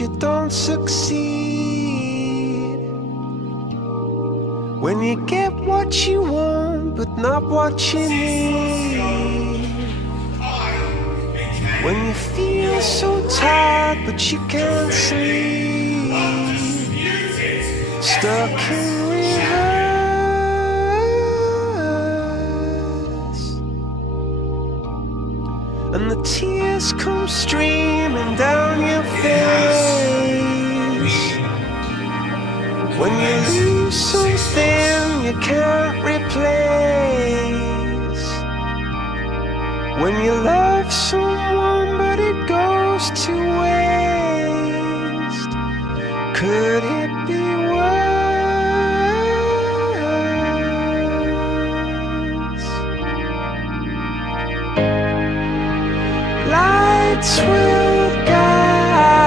you don't succeed. When you get what you want but not what you need. When you feel so tired but you can't sleep. Stuck in reverse. And the tears come streaming down your face. When you lose something you can't replace. When you love someone but it goes to waste. Could it be worse? Lights will guide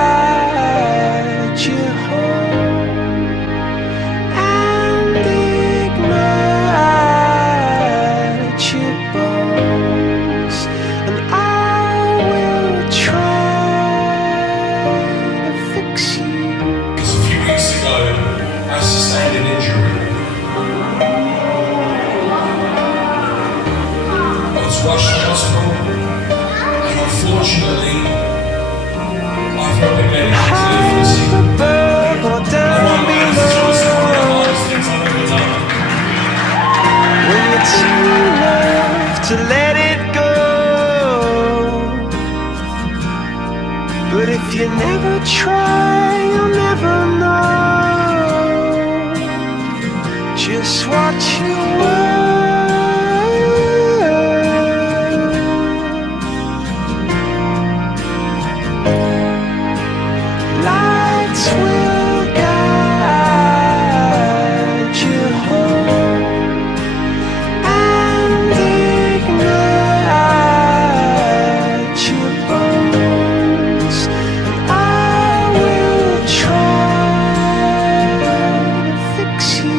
you home and ignite your bones, and I will try to fix you. A few weeks ago, I sustained an injury. I was rushed to hospital, and unfortunately, I've not been medically cleared for this year. I won't have to tell us all the hardest things I've ever done. When you're too love to let it go. But if you never try, you'll never know just what you were. Lights will guide you home and ignite your bones, and I will try to fix you.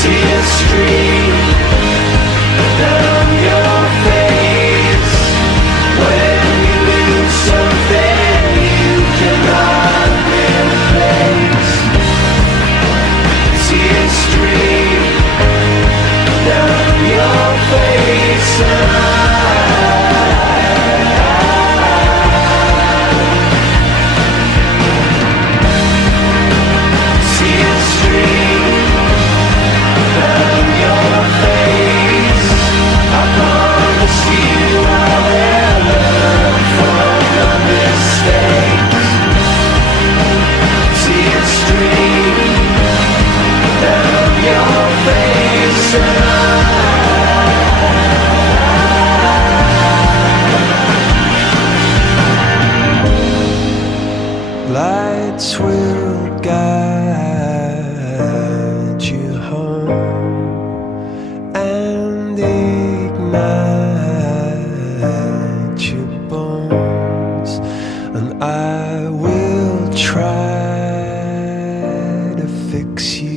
Tears stream down your face when you lose something you cannot replace. Tears stream down your face, and tears stream down your face. I promise you I will learn from your mistakes. Tears stream down your face, and lights will guide you home and ignite your bones, and I will try to fix you.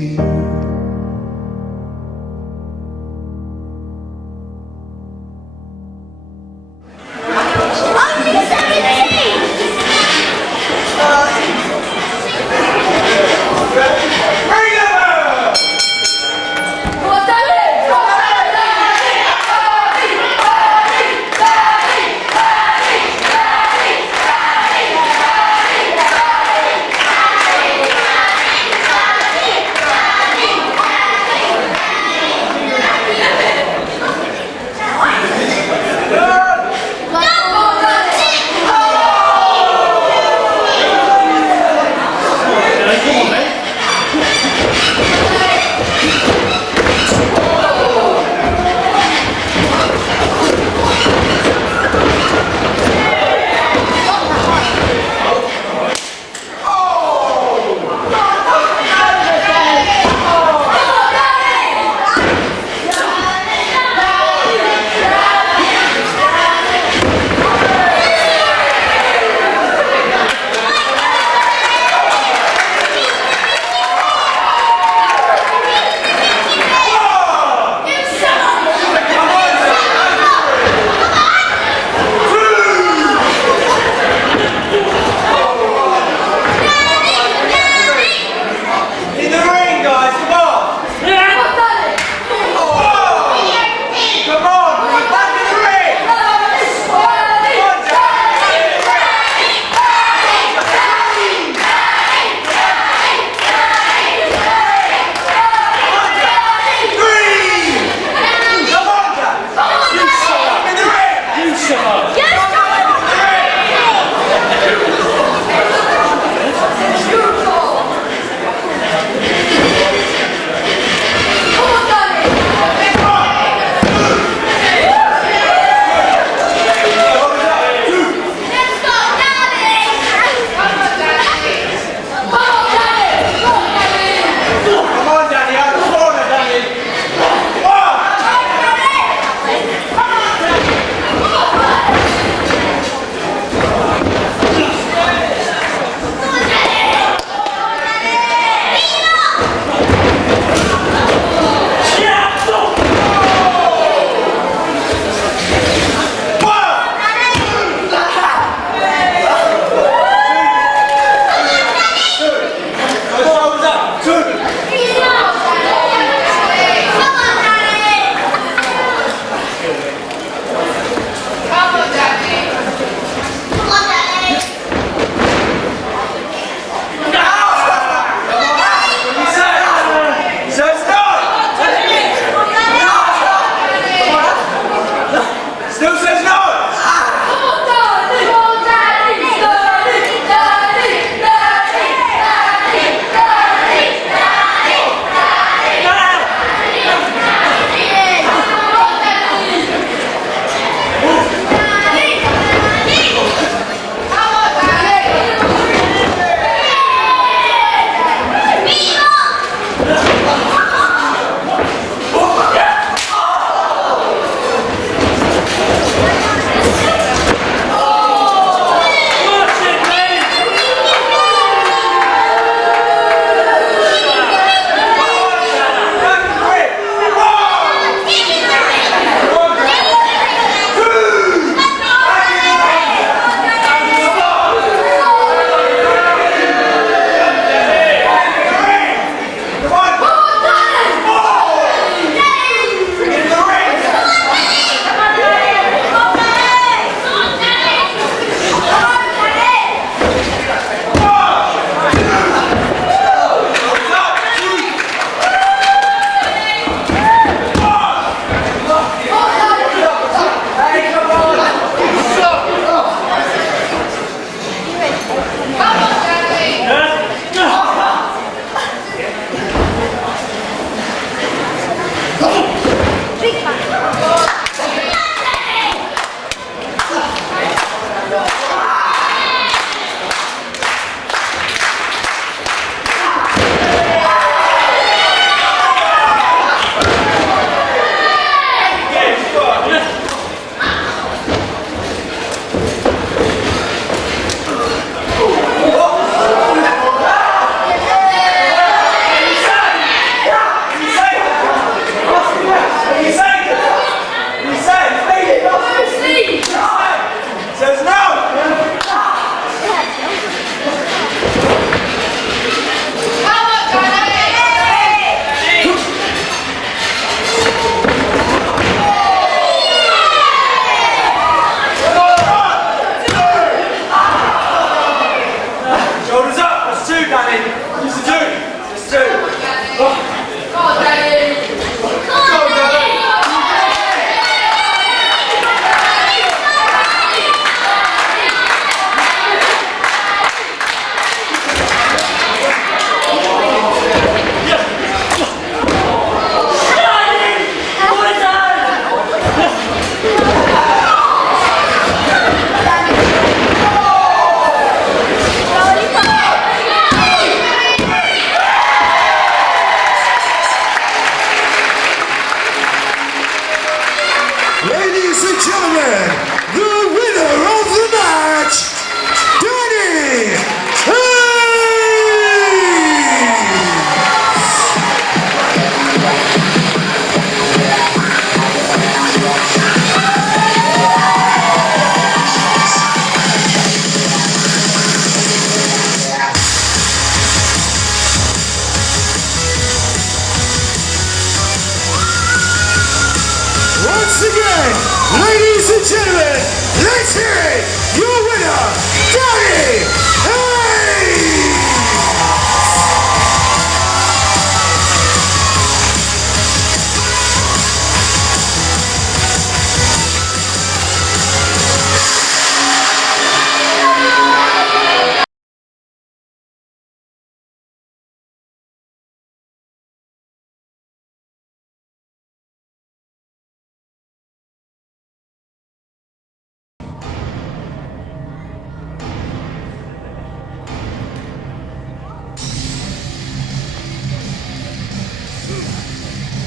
hearing your winner, Danny Hayes!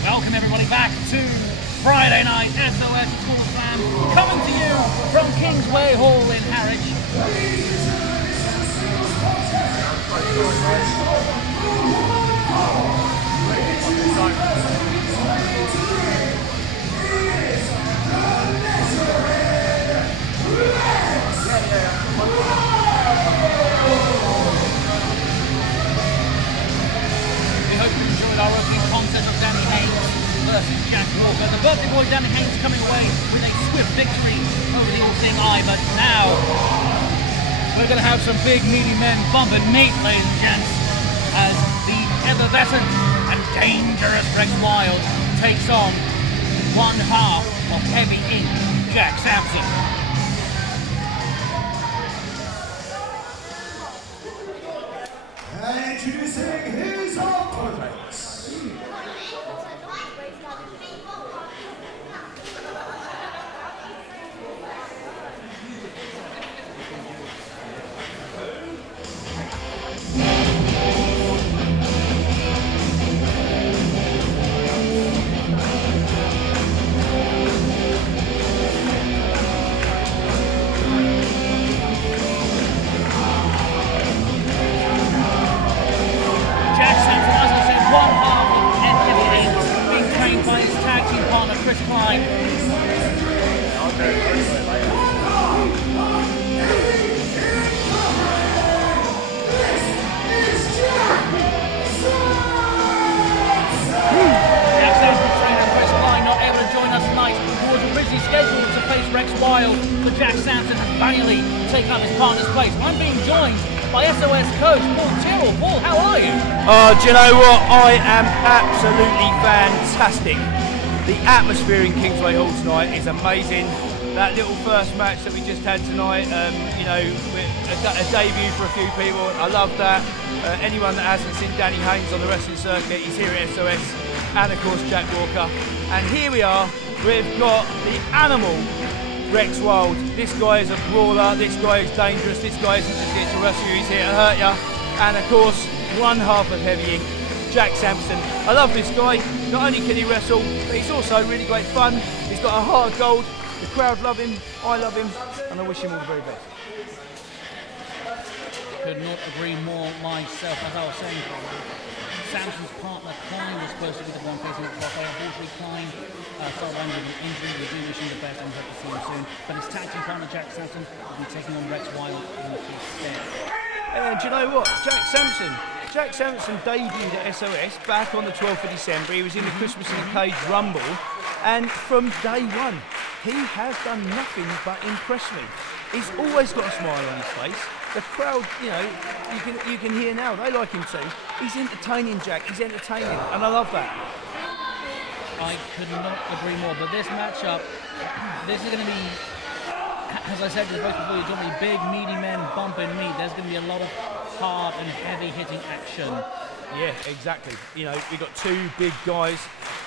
Welcome everybody back to Friday night SOS Title Match, coming to you from Kingsway Hall in Harwich. We hope you enjoyed our opening contest of Danny Hayes versus Jack Walker. The birthday boy Danny Hayes coming away with a swift victory over the all-seeing eye, but now we're going to have some big meaty men bumping meat, ladies and gents, as the effervescent and dangerous Rex Wild takes on one half of Heavy Ink, Jack Sampson. And introducing his opponents. Jack Sampson, as I said, one half of Heavy Ink, being trained by his tag team partner Chris Klein. Jack Sampson's trainer Chris Klein not able to join us tonight, who was originally scheduled to face Rex Wild, but Jack Sampson has valiantly taken up his partner's place. I'm being joined by SOS coach Paul Tyrrell. Paul, how are you? Oh, do you know what? I am absolutely fantastic. The atmosphere in Kingsway Hall tonight is amazing. That little first match that we just had tonight, you know, a debut for a few people. I love that. Anyone that hasn't seen Danny Hayes on the wrestling circuit, he's here at SOS, and of course Jack Walker. And here we are. We've got the animal Rex Wild. This guy is a brawler. This guy is dangerous. This guy isn't just here to wrestle you. He's here to hurt you. And of course, one half of Heavy Ink, Jack Sampson. I love this guy. Not only can he wrestle, but he's also really great fun. He's got a heart of gold. The crowd love him, I love him, and I wish him all the very best. Could not agree more myself. As I was saying, Sampson's partner Klein was supposed to be the one facing the top. Unfortunately, Klein fell down with an injury. We do wish him the best and hope to see him soon. But his tag team partner Jack Sampson will be taking on Rex Wild in his stead. And do you know what? Jack Sampson debuted at SOS back on the 12th of December. He was in the Christmas in the Cage Rumble, and from day one, he has done nothing but impress me. He's always got a smile on his face. The crowd, you know, you can hear now, they like him too. He's entertaining, Jack. He's entertaining, and I love that. I could not agree more. But this matchup, this is going to be, as I said to the folks before, it's going to be big, meaty men bumping meat. There's going to be a lot of hard and heavy hitting action. Yeah, exactly. You know, we've got two big guys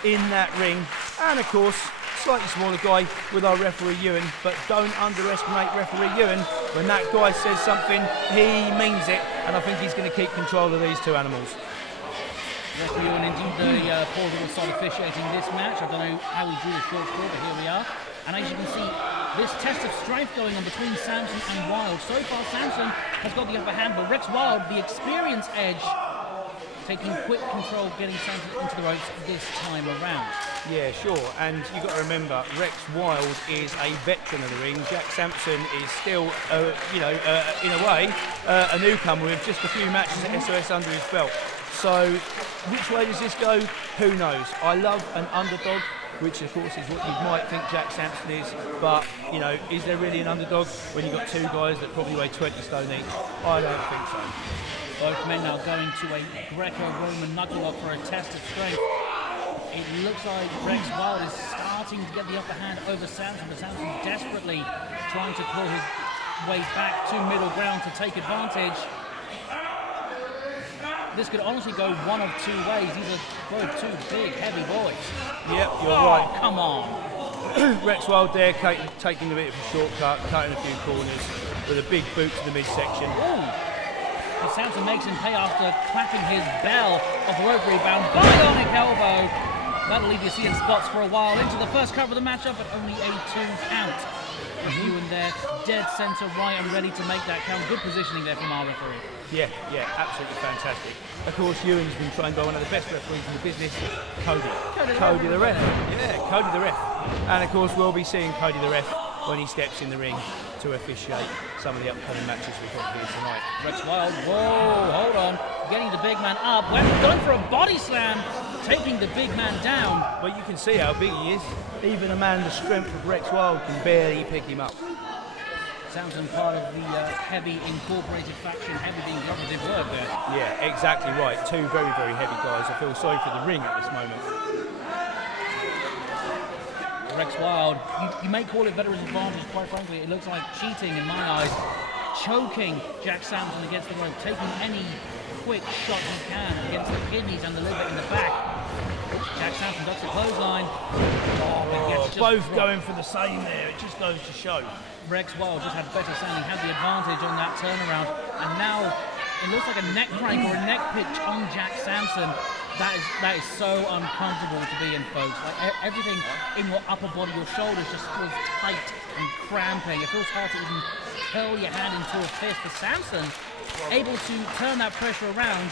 in that ring, and of course, slightly smaller guy with our referee Ewan, but don't underestimate referee Ewan. When that guy says something, he means it, and I think he's going to keep control of these two animals. Referee Ewan, indeed, the Paul will start officiating this match. I don't know how he drew the short straw, but here we are. And as you can see, this test of strength going on between Sampson and Wild. So far, Sampson has got the upper hand, but Rex Wild, the experience edge, taking quick control, getting Sampson into the ropes this time around. Yeah, sure, and you've got to remember, Rex Wild is a veteran of the ring. Jack Sampson is still, in a way, a newcomer with just a few matches at SOS under his belt. So, which way does this go? Who knows? I love an underdog. which of course is what you might think Jack Sampson is, but you know, is there really an underdog when you've got two guys that probably weigh 20 stone each? I don't think so. Both men now going to a Greco-Roman knuckle lock for a test of strength. It looks like Rex Wild is starting to get the upper hand over Sampson, but Sampson desperately trying to claw his way back to middle ground to take advantage. This could honestly go one of two ways. These are both two big, heavy boys. Yep, you're right. Come on. Rex Wild there taking a bit of a shortcut, cutting a few corners with a big boot to the midsection. Ooh. And Sampson makes him pay after clapping his bell off the rope rebound. Bionic elbow. That'll leave you seeing spots for a while. Into the first cover of the matchup, but only a 2 count. You and there, dead centre right and ready to make that count. Good positioning there from our referee. Yeah, absolutely fantastic. Of course, Ewan's been trained by one of the best referees in the business, Cody the ref. Yeah, Cody the ref. And of course, we'll be seeing Cody the ref when he steps in the ring to officiate some of the upcoming matches we've got here tonight. Rex Wild, whoa, hold on. Getting the big man up, going for a body slam, taking the big man down. Well, you can see how big he is. Even a man the strength of Rex Wild can barely pick him up. Sampson part of the heavy incorporated faction, heavy being the operative word there. Yeah, exactly right. Two very, very heavy guys. I feel sorry for the ring at this moment. Rex Wild, you may call it veteran's advantage, quite frankly, it looks like cheating in my eyes. Choking Jack Sampson against the rope, taking any quick shot he can against the kidneys and the liver in the back. Jack Sampson ducks the clothesline. Both going for the same there, it just goes to show. Rex Wild just had better standing, had the advantage on that turnaround, and now it looks like a neck crank or a neck pitch on Jack Sampson. That is so uncomfortable to be in, folks. Like everything in your upper body, your shoulders just feels tight and cramping. It feels hard to even curl your hand into a fist. But Sampson able to turn that pressure around.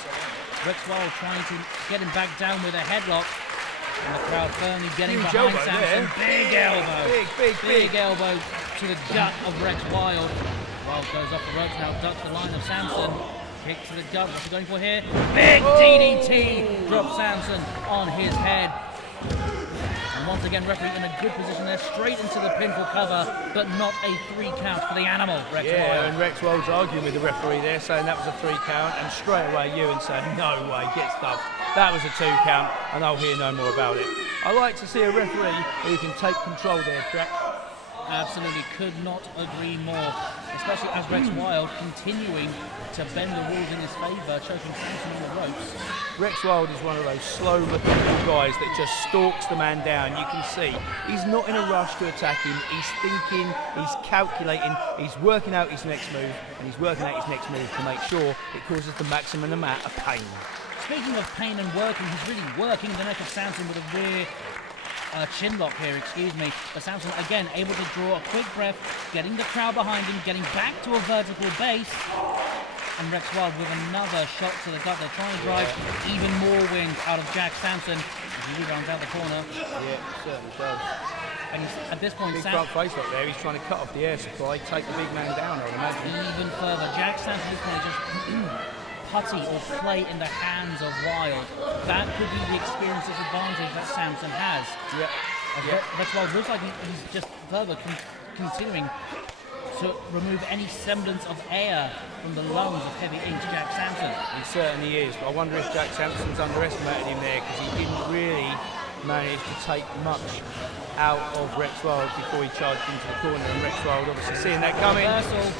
Rex Wild trying to get him back down with a headlock. And the crowd firmly getting behind Sampson. Big elbow. Big elbow to the gut of Rex Wild. Wild goes off the ropes now, ducks the line of Sampson. Kick to the gut, what's he going for here? Big DDT! Drops Sampson on his head. And once again, referee in a good position there, straight into the pinfall cover, but not a 3 count for the animal, Rex Wild. And Rex Wild's arguing with the referee there, saying that was a 3 count, and straight away Ewan saying, no way, get stuffed. That was a 2 count, and I'll hear no more about it. I like to see a referee who can take control there, Jack. Absolutely, could not agree more. Especially as Rex Wild continuing to bend the rules in his favour, choking Sampson on the ropes. Rex Wild is one of those slow methodical guys that just stalks the man down. You can see he's not in a rush to attack him. He's thinking, he's calculating, he's working out his next move, and he's working out his next move to make sure it causes the maximum amount of pain. Speaking of pain and working, he's really working the neck of Sampson with a rear chin lock here, excuse me. But Sampson again able to draw a quick breath, getting the crowd behind him, getting back to a vertical base. And Rex Wild with another shot to the gut. They're trying to drive even more wind out of Jack Sampson as he rounds out the corner. Yeah, certainly does. And he's, at this point, big front face up there, he's trying to cut off the air supply, take the big man down, I would imagine. Even further, Jack Sampson at this point just putty or play in the hands of Wild. That could be the experience advantage that Sampson has. Rex Wild looks like he's just further continuing to remove any semblance of air from the lungs of heavy-inch Jack Sampson. He certainly is, but I wonder if Jack Sampson's underestimated him there because he didn't really manage to take much out of Rex Wild before he charged into the corner, and Rex Wild obviously seeing that coming. Reversal.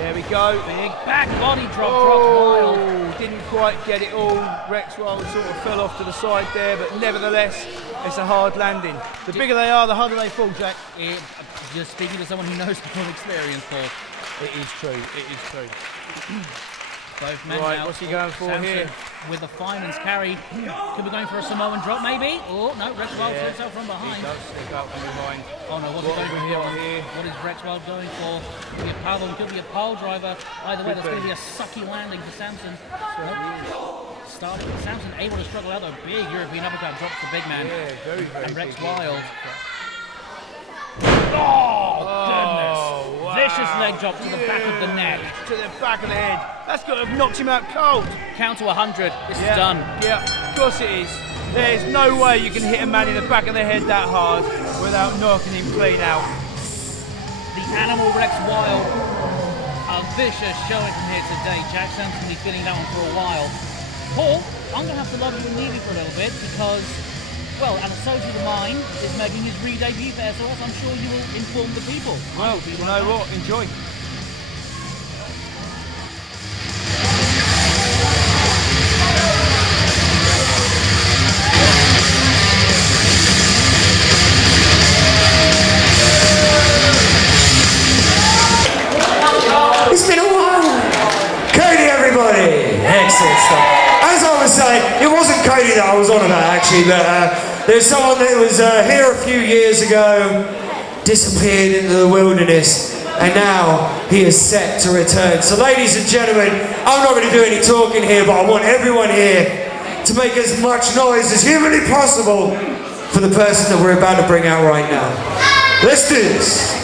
There we go. Big back body drop, Wild. Didn't quite get it all. Rex Wild sort of fell off to the side there, but nevertheless, it's a hard landing. The bigger they are, the harder they fall, Jack. Just speaking to someone who knows from experience, Paul. It is true, it is true. Both men right, now. what's he going for Sampson here? With the fireman's carry. Could be going for a Samoan drop, maybe? Oh, no, Rex Wild slips out from behind. He does slip out from behind. Oh no, what's he going for here? What is Rex Wild going for? Could be a powerbomb, could be a pole driver. Either way, that's going to be a sucky landing for Sampson. Sampson able to struggle out, though. Big European uppercut drops the big man. Yeah, very, very and Rex big Wild. Oh, goodness. Wow. Vicious leg drop to the back of the neck. To the back of the head. That's got to have knocked him out cold. Count to 100. This is done. Yeah. Of course it is. There's no way you can hit a man in the back of the head that hard without knocking him clean out. The Animal Rex Wild. A vicious showing from here today. Jack Sampson will be feeling that one for a while. Paul, I'm going to have to love you and leave you for a little bit because, well, and Soldier of Mine is making his re-debut for SOS. I'm sure you will inform the people. Well, you know what? Enjoy. It's been a while. Cody, everybody. Excellent stuff. As I was saying, it wasn't Cody that I was on about actually, but there's someone that was here a few years ago, disappeared into the wilderness, and now he is set to return. So ladies and gentlemen, I'm not going to do any talking here, but I want everyone here to make as much noise as humanly possible for the person that we're about to bring out right now. Let's do this.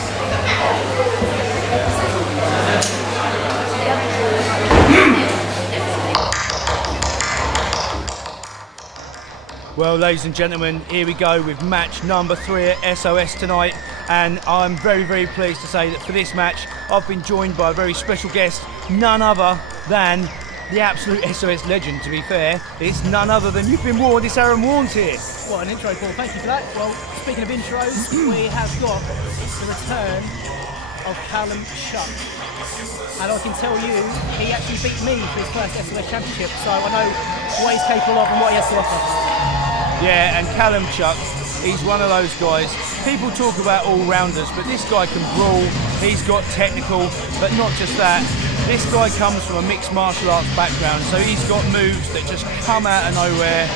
Well, ladies and gentlemen, here we go with match number 3 at SOS tonight, and I'm very, very pleased to say that for this match I've been joined by a very special guest, none other than the absolute SOS legend. To be fair, it's none other than You've Been Warned, it's Aaron Warnes here. What an intro, Paul. Thank you for that. Well, speaking of intros, we have got the return of Callum Chuck. And I can tell you, he actually beat me for his first SOS Championship, so I know what he's capable of and what he has to offer. Yeah, and Callum Chuck, he's one of those guys. People talk about all-rounders, but this guy can brawl, he's got technical, but not just that. This guy comes from a mixed martial arts background, so he's got moves that just come out of nowhere.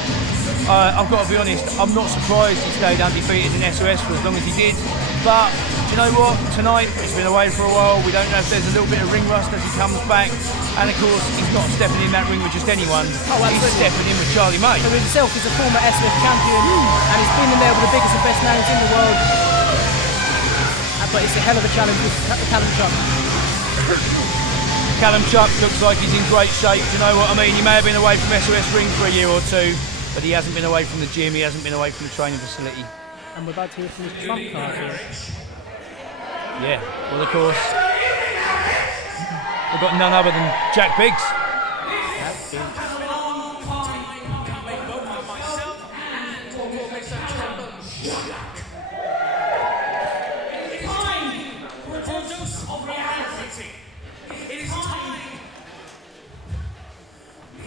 I've got to be honest, I'm not surprised he stayed undefeated in SOS for as long as he did, but do you know what? Tonight, he's been away for a while, we don't know if there's a little bit of ring rust as he comes back, and of course, he's not stepping in that ring with just anyone, he's stepping in with Charlie May. Who himself is a former SOS champion, and he's been in there with the biggest and best names in the world. But it's a hell of a challenge with Callum Chuck. Callum Chuck looks like he's in great shape, do you know what I mean? He may have been away from SOS ring for a year or two, but he hasn't been away from the gym, he hasn't been away from the training facility. And we're about to hear from his trump card here. Yeah, well of course, we've got none other than Jack Biggs.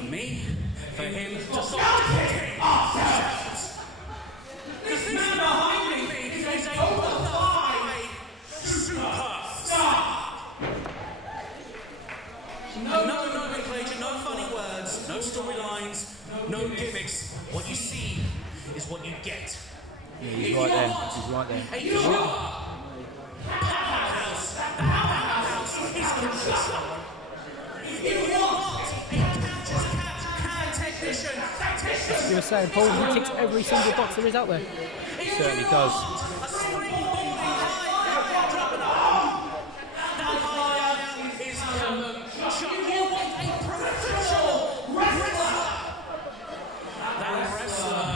Me, for him to stop kicking ourselves. This man behind me is a bona fide superstar. No nomenclature, no funny words, no storylines, no gimmicks. What you see is what you get. Yeah, he's right there. He's right there. A pure powerhouse. The powerhouse is control. If you want a catcher's can technician, that technician. You were saying, Paul, he ticks every single box there is out there. He certainly does. A springboarding high, dropping off. That higher is Callum Chuck. You want a professional wrestler. That wrestler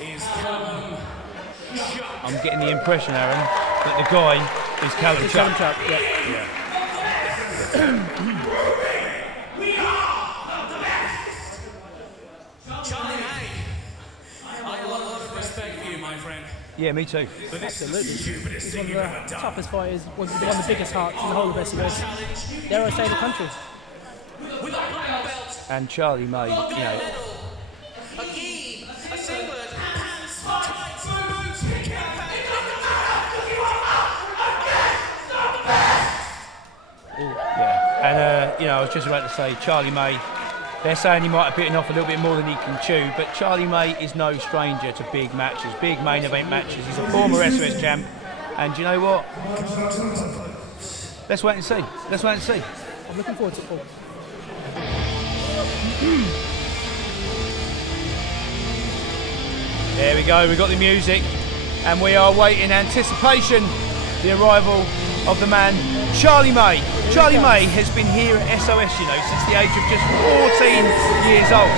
is Callum Chuck. I'm getting the impression, Aaron, that the guy is Callum It's Chuck. Callum Chuck, yeah. We are the best. Charlie May, I have a lot of respect for you, my friend. Yeah, me too. But this is the stupidest He's thing one you've of ever the done. toughest fighters, one of the biggest hearts in the whole of SOS. Dare I say the country. With a black belt, And Charlie May, you gold know, medal, a gi, a singlet, pants, tights, boots, yeah. And, you know, I was just about to say, Charlie May, they're saying he might have bitten off a little bit more than he can chew, but Charlie May is no stranger to big matches, big main event matches. He's a former SOS champ, and do you know what? Let's wait and see. Let's wait and see. I'm looking forward to it, Paul. There we go, we've got the music, and we are waiting in anticipation the arrival of the man, Charlie May. Charlie May has been here at SOS, you know, since the age of just 14 years old.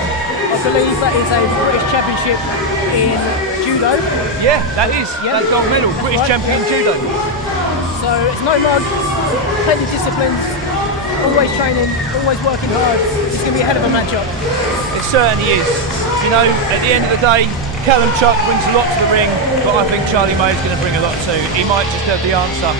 I believe that is a British Championship in judo. Yeah, that is. Yeah. That gold medal, That's British right. champion judo. So it's no mud, plenty of disciplines, always training, always working hard. It's going to be a hell of a matchup. It certainly is. You know, at the end of the day, Callum Chuck brings a lot to the ring, but I think Charlie May is going to bring a lot too. He might just have the answer.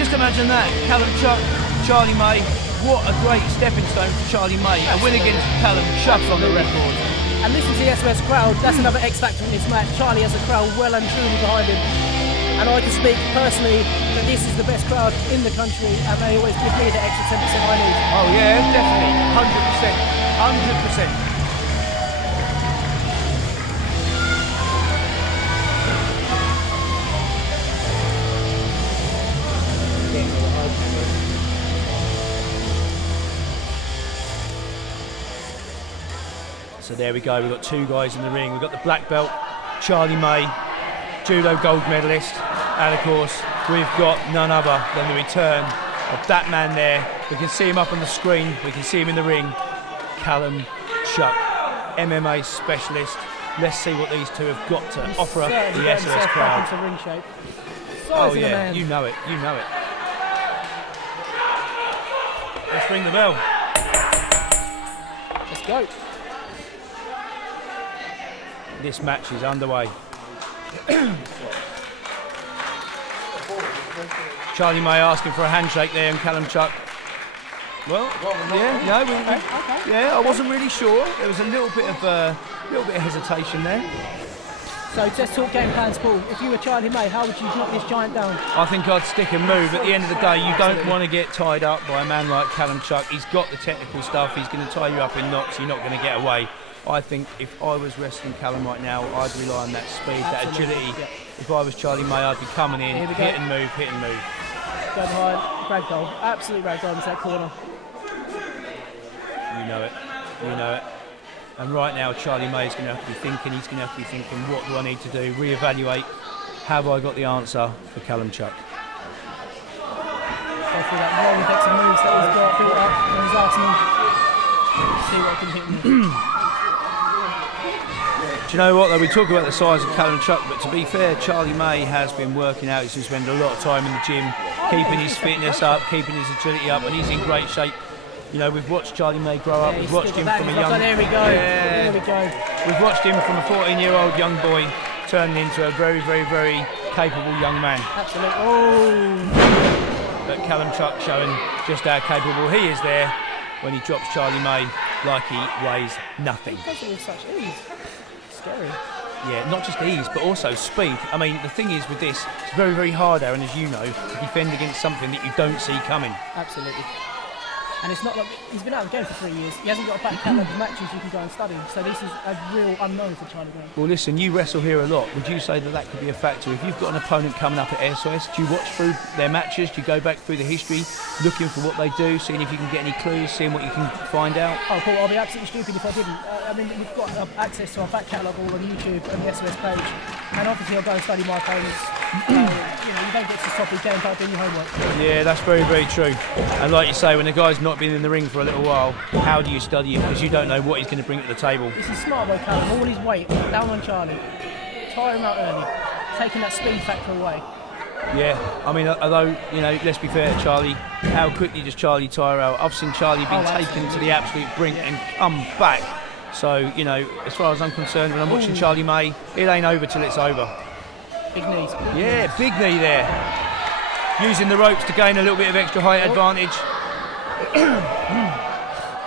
Just imagine that, Callum Chuck, Charlie May. What a great stepping stone for Charlie May. A win against Callum Chuck on the record. And this is the SOS crowd. That's another X factor in this match. Charlie has a crowd well and truly behind him. And I can speak personally that this is the best crowd in the country, and they always give me the extra 10% I need. Oh yeah, definitely, 100%, 100%. So there we go, we've got two guys in the ring. We've got the black belt, Charlie May, judo gold medalist, and of course we've got none other than the return of that man there. We can see him up on the screen, we can see him in the ring, Callum Chuck, MMA specialist. Let's see what these two have got to offer the SOS crowd. Into ring shape. Oh Size of the yeah, man. you know it, you know it. Let's ring the bell. Let's go. This match is underway. Charlie May asking for a handshake there, and Callum Chuck. Well, yeah, no, yeah, I wasn't really sure. There was a little bit of hesitation there. So let's talk game plans, Paul. If you were Charlie May, how would you knock this giant down? I think I'd stick and move. At the end of the day, you don't want to get tied up by a man like Callum Chuck. He's got the technical stuff. He's going to tie you up in knots. You're not going to get away. I think if I was wrestling Callum right now, I'd rely on that speed, that agility. Yeah. If I was Charlie May, I'd be coming in, hit and move, hit and move. Go behind, ragdoll, absolute ragdoll into that corner. You know it, you know it. And right now, Charlie May is going to have to be thinking, he's going to have to be thinking, what do I need to do? Reevaluate, have I got the answer for Callum Chuck? Go through that long decks of moves that he's got built up in his arsenal. See what can hit him. Do you know what, though? We talk about the size of Callum Chuck, but to be fair, Charlie May has been working out. He's been spending a lot of time in the gym, keeping his fitness up, keeping his agility up, and he's in great shape. You know, we've watched Charlie May grow up. We've watched him from a young... There we go. Yeah. There we go. We've watched him from a 14-year-old young boy turning into a very, very, very capable young man. Absolutely. Oh. But Callum Chuck showing just how capable he is there when he drops Charlie May like he weighs nothing. He does it with such ease. Scary. Yeah, not just ease, but also speed. I mean, the thing is with this, it's very, very hard, Aaron, as you know, to defend against something that you don't see coming. Absolutely. And it's not like he's been out of the game for 3 years. He hasn't got a back catalogue of matches you can go and study. So this is a real unknown for Charlie May. Well, listen, you wrestle here a lot. Would you say that that could be a factor? If you've got an opponent coming up at SOS, do you watch through their matches? Do you go back through the history, looking for what they do, seeing if you can get any clues, seeing what you can find out? Oh, Paul, I'll be absolutely stupid if I didn't. I mean, we've got access to our back catalogue all on YouTube and the SOS page. And obviously I'll go and study my opponents. You know, you don't get to stop these games without doing your homework. Yeah, that's very, very true. And like you say, when a guy's not been in the ring for a little while, how do you study him? Because you don't know what he's going to bring to the table. This is smart by Callum. All his weight down on Charlie. Tire him out early. Taking that speed factor away. Yeah, I mean, although, you know, let's be fair to Charlie, how quickly does Charlie tire out? I've seen Charlie being taken to the absolute brink and come back. So, you know, as far as I'm concerned, when I'm watching Charlie May, it ain't over till it's over. Big knees. Yeah, big knee there. Using the ropes to gain a little bit of extra height advantage.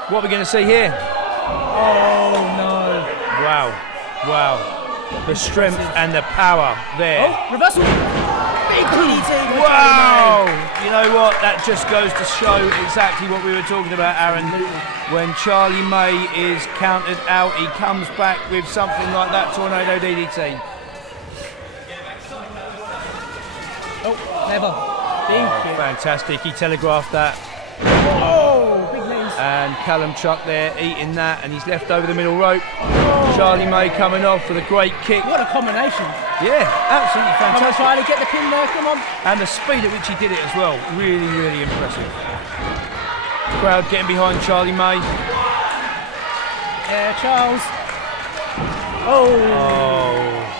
What are we going to see here? Oh, no. Wow, wow. The strength and the power there. Oh, reversal. Big DDT. Wow! You know what? That just goes to show exactly what we were talking about, Aaron. When Charlie May is counted out, he comes back with something like that tornado DDT. Oh, clever. Thank you. Fantastic. He telegraphed that. Oh, big knees. And Callum Chuck there eating that, and he's left over the middle rope. Charlie May coming off with a great kick. What a combination. Yeah, absolutely Come on, fantastic. Charlie, get the pin there, come on. And the speed at which he did it as well, really, really impressive. Crowd getting behind Charlie May. Yeah, Charles. Oh,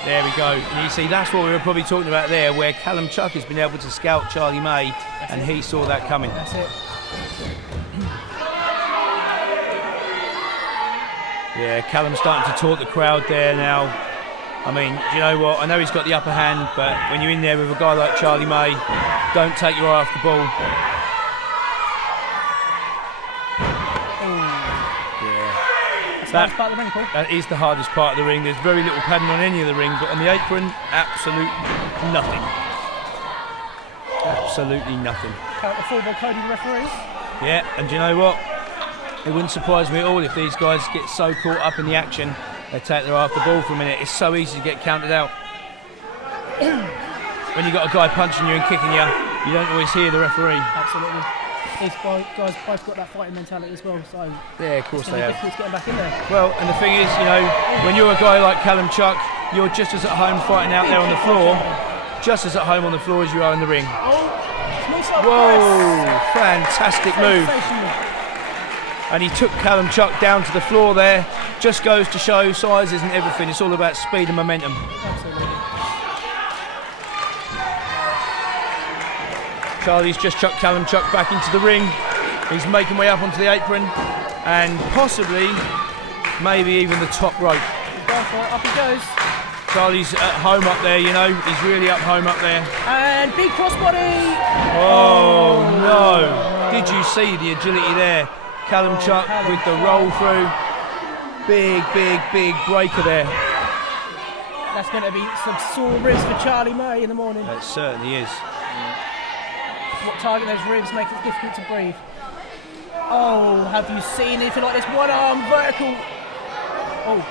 there we go. And you see, that's what we were probably talking about there, where Callum Chuck has been able to scout Charlie May, and he saw that coming. That's it. Yeah, Callum's starting to talk the crowd there now. I mean, do you know what? I know he's got the upper hand, but when you're in there with a guy like Charlie May, don't take your eye off the ball. That's the hardest part of the ring, Paul. That is the hardest part of the ring. There's very little padding on any of the ring, but on the apron, absolute nothing. Absolutely nothing. Count the 4 by Cody, the referee. Yeah, and do you know what? It wouldn't surprise me at all if these guys get so caught up in the action, they take their eye off the ball for a minute. It's so easy to get counted out. When you've got a guy punching you and kicking you, you don't always hear the referee. Absolutely. These guys both got that fighting mentality as well, so yeah, of course they have. difficult getting back in there. Well, and the thing is, you know, when you're a guy like Callum Chuck, you're just as at home fighting out there on the floor, just as at home on the floor as you are in the ring. Whoa, fantastic move. And he took Callum Chuck down to the floor there. Just goes to show size isn't everything, it's all about speed and momentum. Absolutely. Charlie's just chucked Callum Chuck back into the ring. He's making way up onto the apron and possibly, maybe even the top rope. Up he goes. Charlie's at home up there, you know. He's really up home up there. And big crossbody. Oh no! Did you see the agility there? Callum Chuck with the roll through. Big breaker there. That's going to be some sore ribs for Charlie May in the morning. It certainly is. What target those ribs make it difficult to breathe. Oh, have you seen anything like this? One arm vertical. Oh,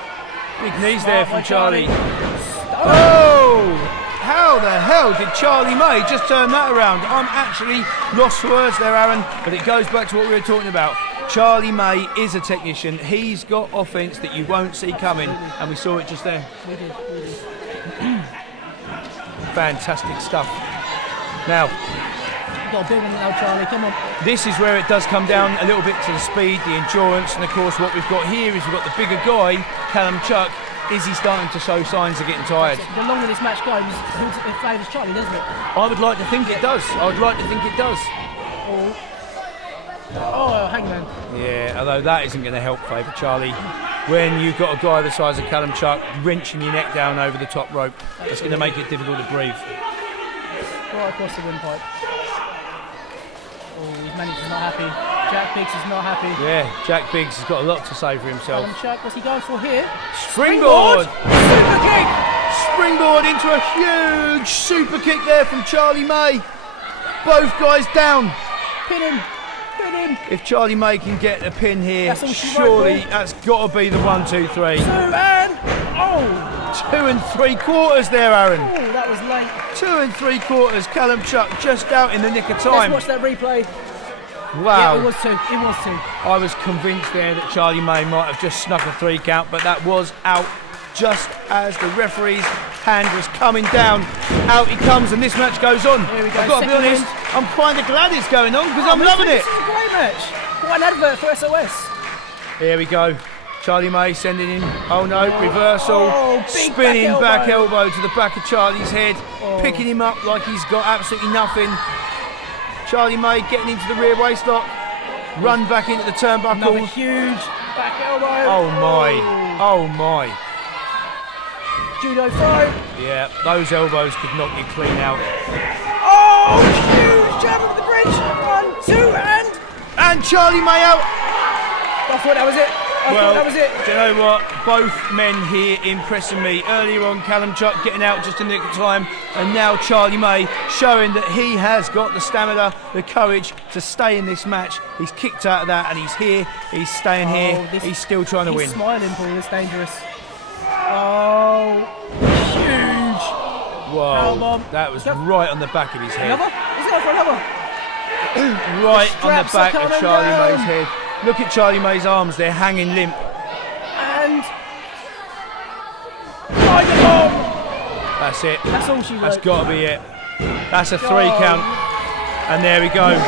big knees there from Charlie. Oh! How the hell did Charlie May just turn that around? I'm actually lost for words there, Aaron, but it goes back to what we were talking about. Charlie May is a technician. He's got offense that you won't see coming, and we saw it just there. We did. Fantastic stuff. Now, got a big one now, Charlie. Come on. This is where it does come down a little bit to the speed, the endurance, and of course what we've got here is we've got the bigger guy, Callum Chuck. Is he starting to show signs of getting tired? The longer this match goes, it favours Charlie, doesn't it? I would like to think it does. I would like to think it does. Oh, hangman. Yeah, although that isn't going to help favour Charlie. When you've got a guy the size of Callum Chuck wrenching your neck down over the top rope, that's going to make it difficult to breathe. Right across the windpipe. Oh, his manager's not happy. Jack Biggs is not happy. Yeah, Jack Biggs has got a lot to say for himself. Callum Chuck, what's he going for here? Springboard! Super kick! Springboard into a huge super kick there from Charlie May. Both guys down. Pin him. Pin him. If Charlie May can get a pin here, That's all she surely wrote, that's got to be the 1, 2, 3. 2 and... Oh! 2 3/4 there, Aaron. Oh, that was late. 2 3/4. Callum Chuck just out in the nick of time. Let's watch that replay. Wow. Yeah, it was 2. It was 2. I was convinced there that Charlie May might have just snuck a 3 count, but that was out just as the referee's hand was coming down. Out he comes, and this match goes on. Here we go. I've got to be honest, I'm kind of glad it's going on because I'm loving it. This is a great match. What an advert for SOS. Here we go. Charlie May sending in. Oh no, reversal. Oh, big spinning back back elbow to the back of Charlie's head, picking him up like he's got absolutely nothing. Charlie May getting into the rear waistlock, run back into the turnbuckle. Another huge back elbow. Oh my, oh my. Judo throw. Yeah, those elbows could knock you clean out. Oh, huge jab with the bridge. 1, 2 and Charlie May out. I thought that was it. I thought that was it. Do you know what? Both men here impressing me. Earlier on, Callum Chuck getting out just in the nick of time, and now Charlie May showing that he has got the stamina, the courage to stay in this match. He's kicked out of that, and he's here. He's staying here. He's still trying to win. He's smiling, Paul. It's dangerous. Oh, huge. Whoa, that was right on the back of his head. Another? Is it for another? Right on the back of Charlie May's head. Look at Charlie May's arms, they're hanging limp. And... That's it. That's all she wrote. That's got to be it. That's a 3 count. And there we go.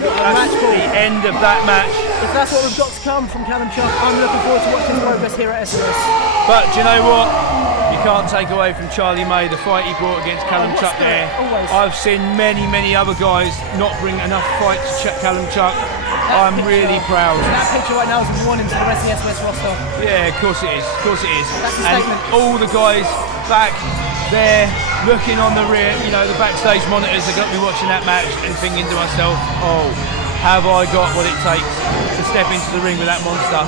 That's the end of that match. if that's what we've got to come from Callum Chuck, I'm looking forward to watching progress here at SOS. But do you know what? You can't take away from Charlie May the fight he brought against Callum Chuck there. Always. I've seen many other guys not bring enough fight to check Callum Chuck. I'm really proud. That picture right now is a warning to the rest of the SOS roster. Yeah, of course it is. Of course it is. That's a and statement. all the guys back there looking on the rear, you know, the backstage monitors, they're going to be watching that match and thinking to myself, oh, have I got what it takes to step into the ring with that monster?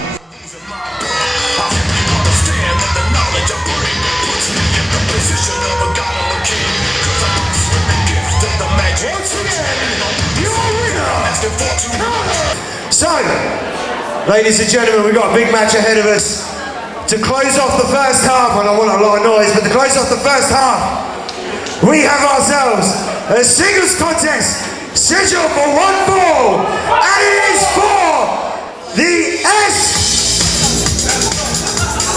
So, ladies and gentlemen, we've got a big match ahead of us. To close off the first half, I don't want a lot of noise, but to close off the first half, we have ourselves a singles contest scheduled for one fall, and it is for the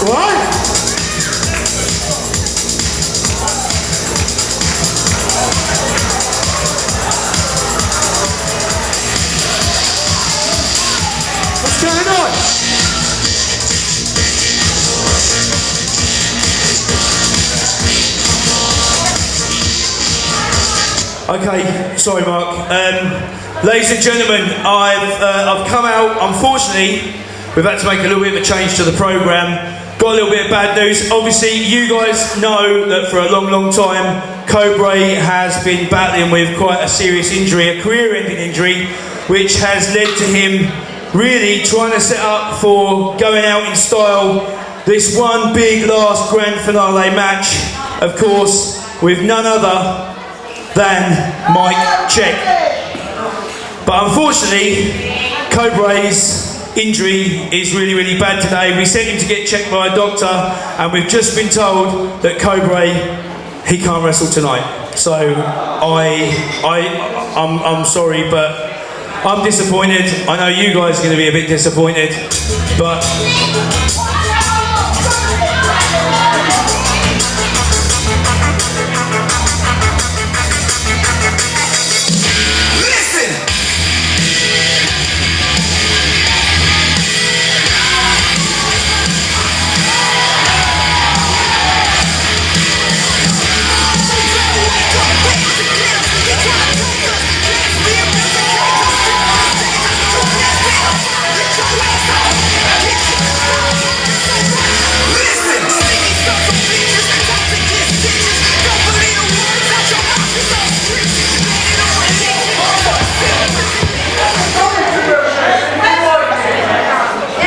What? What's going on? Okay, sorry Mark. Ladies and gentlemen, I've come out. Unfortunately, we've had to make a little bit of a change to the programme. Got a little bit of bad news. Obviously, you guys know that for a long time, Cobra has been battling with quite a serious injury, a career-ending injury, which has led to him really trying to set up for going out in style this one big last grand finale match, of course, with none other than Mike Check. But unfortunately, Cobra's injury is really bad today. We sent him to get checked by a doctor, and we've just been told that Cobra, he can't wrestle tonight. So I'm sorry, but I'm disappointed. I know you guys are going to be a bit disappointed, but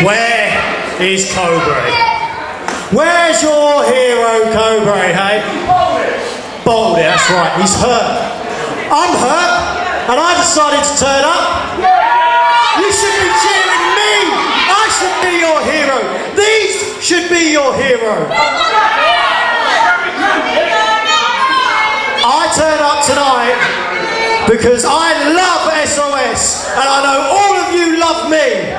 where is Cobra? Where's your hero, Cobra, hey? Boldy, that's right, he's hurt. I'm hurt, and I decided to turn up. You should be cheering me. I should be your hero. These should be your hero. I turn up tonight because I love SOS, and I know all of you love me.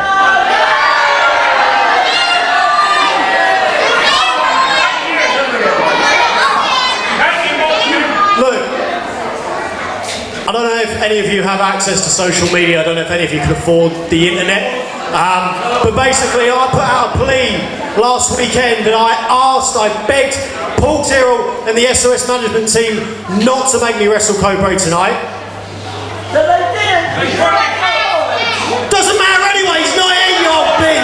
I don't know if any of you have access to social media. I don't know if any of you can afford the internet. But basically, I put out a plea last weekend, and I begged Paul Tyrrell and the SOS management team not to make me wrestle Cobra tonight. Doesn't matter anyway, he's not here, you old bin.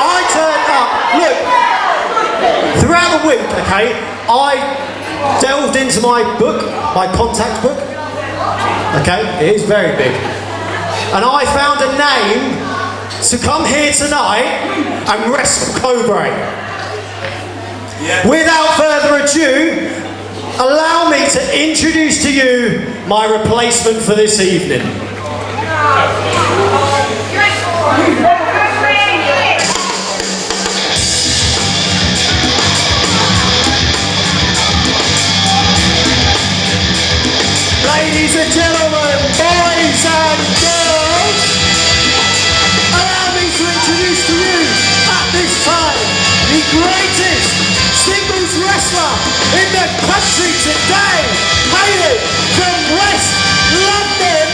I turned up. Look, throughout the week, okay, I delved into my book, my contact book. Okay, it is very big. And I found a name to come here tonight and wrestle Cobra. Yeah. Without further ado, allow me to introduce to you my replacement for this evening. Ladies and gentlemen, boys and girls, allow me to introduce to you at this time the greatest singles wrestler in the country today, hailing from West London,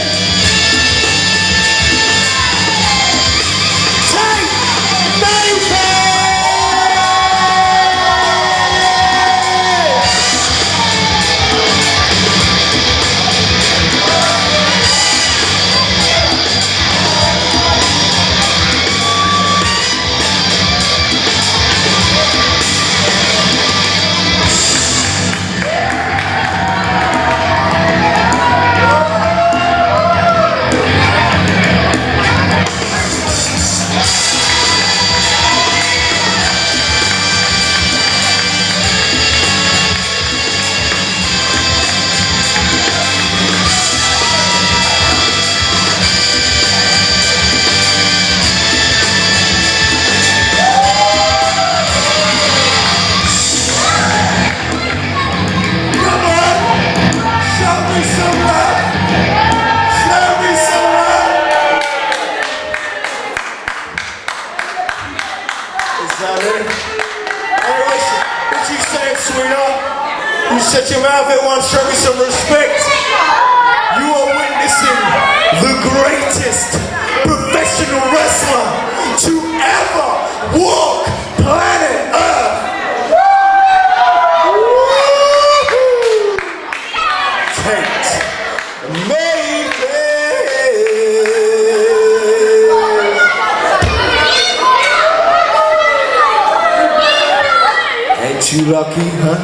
you lucky, huh?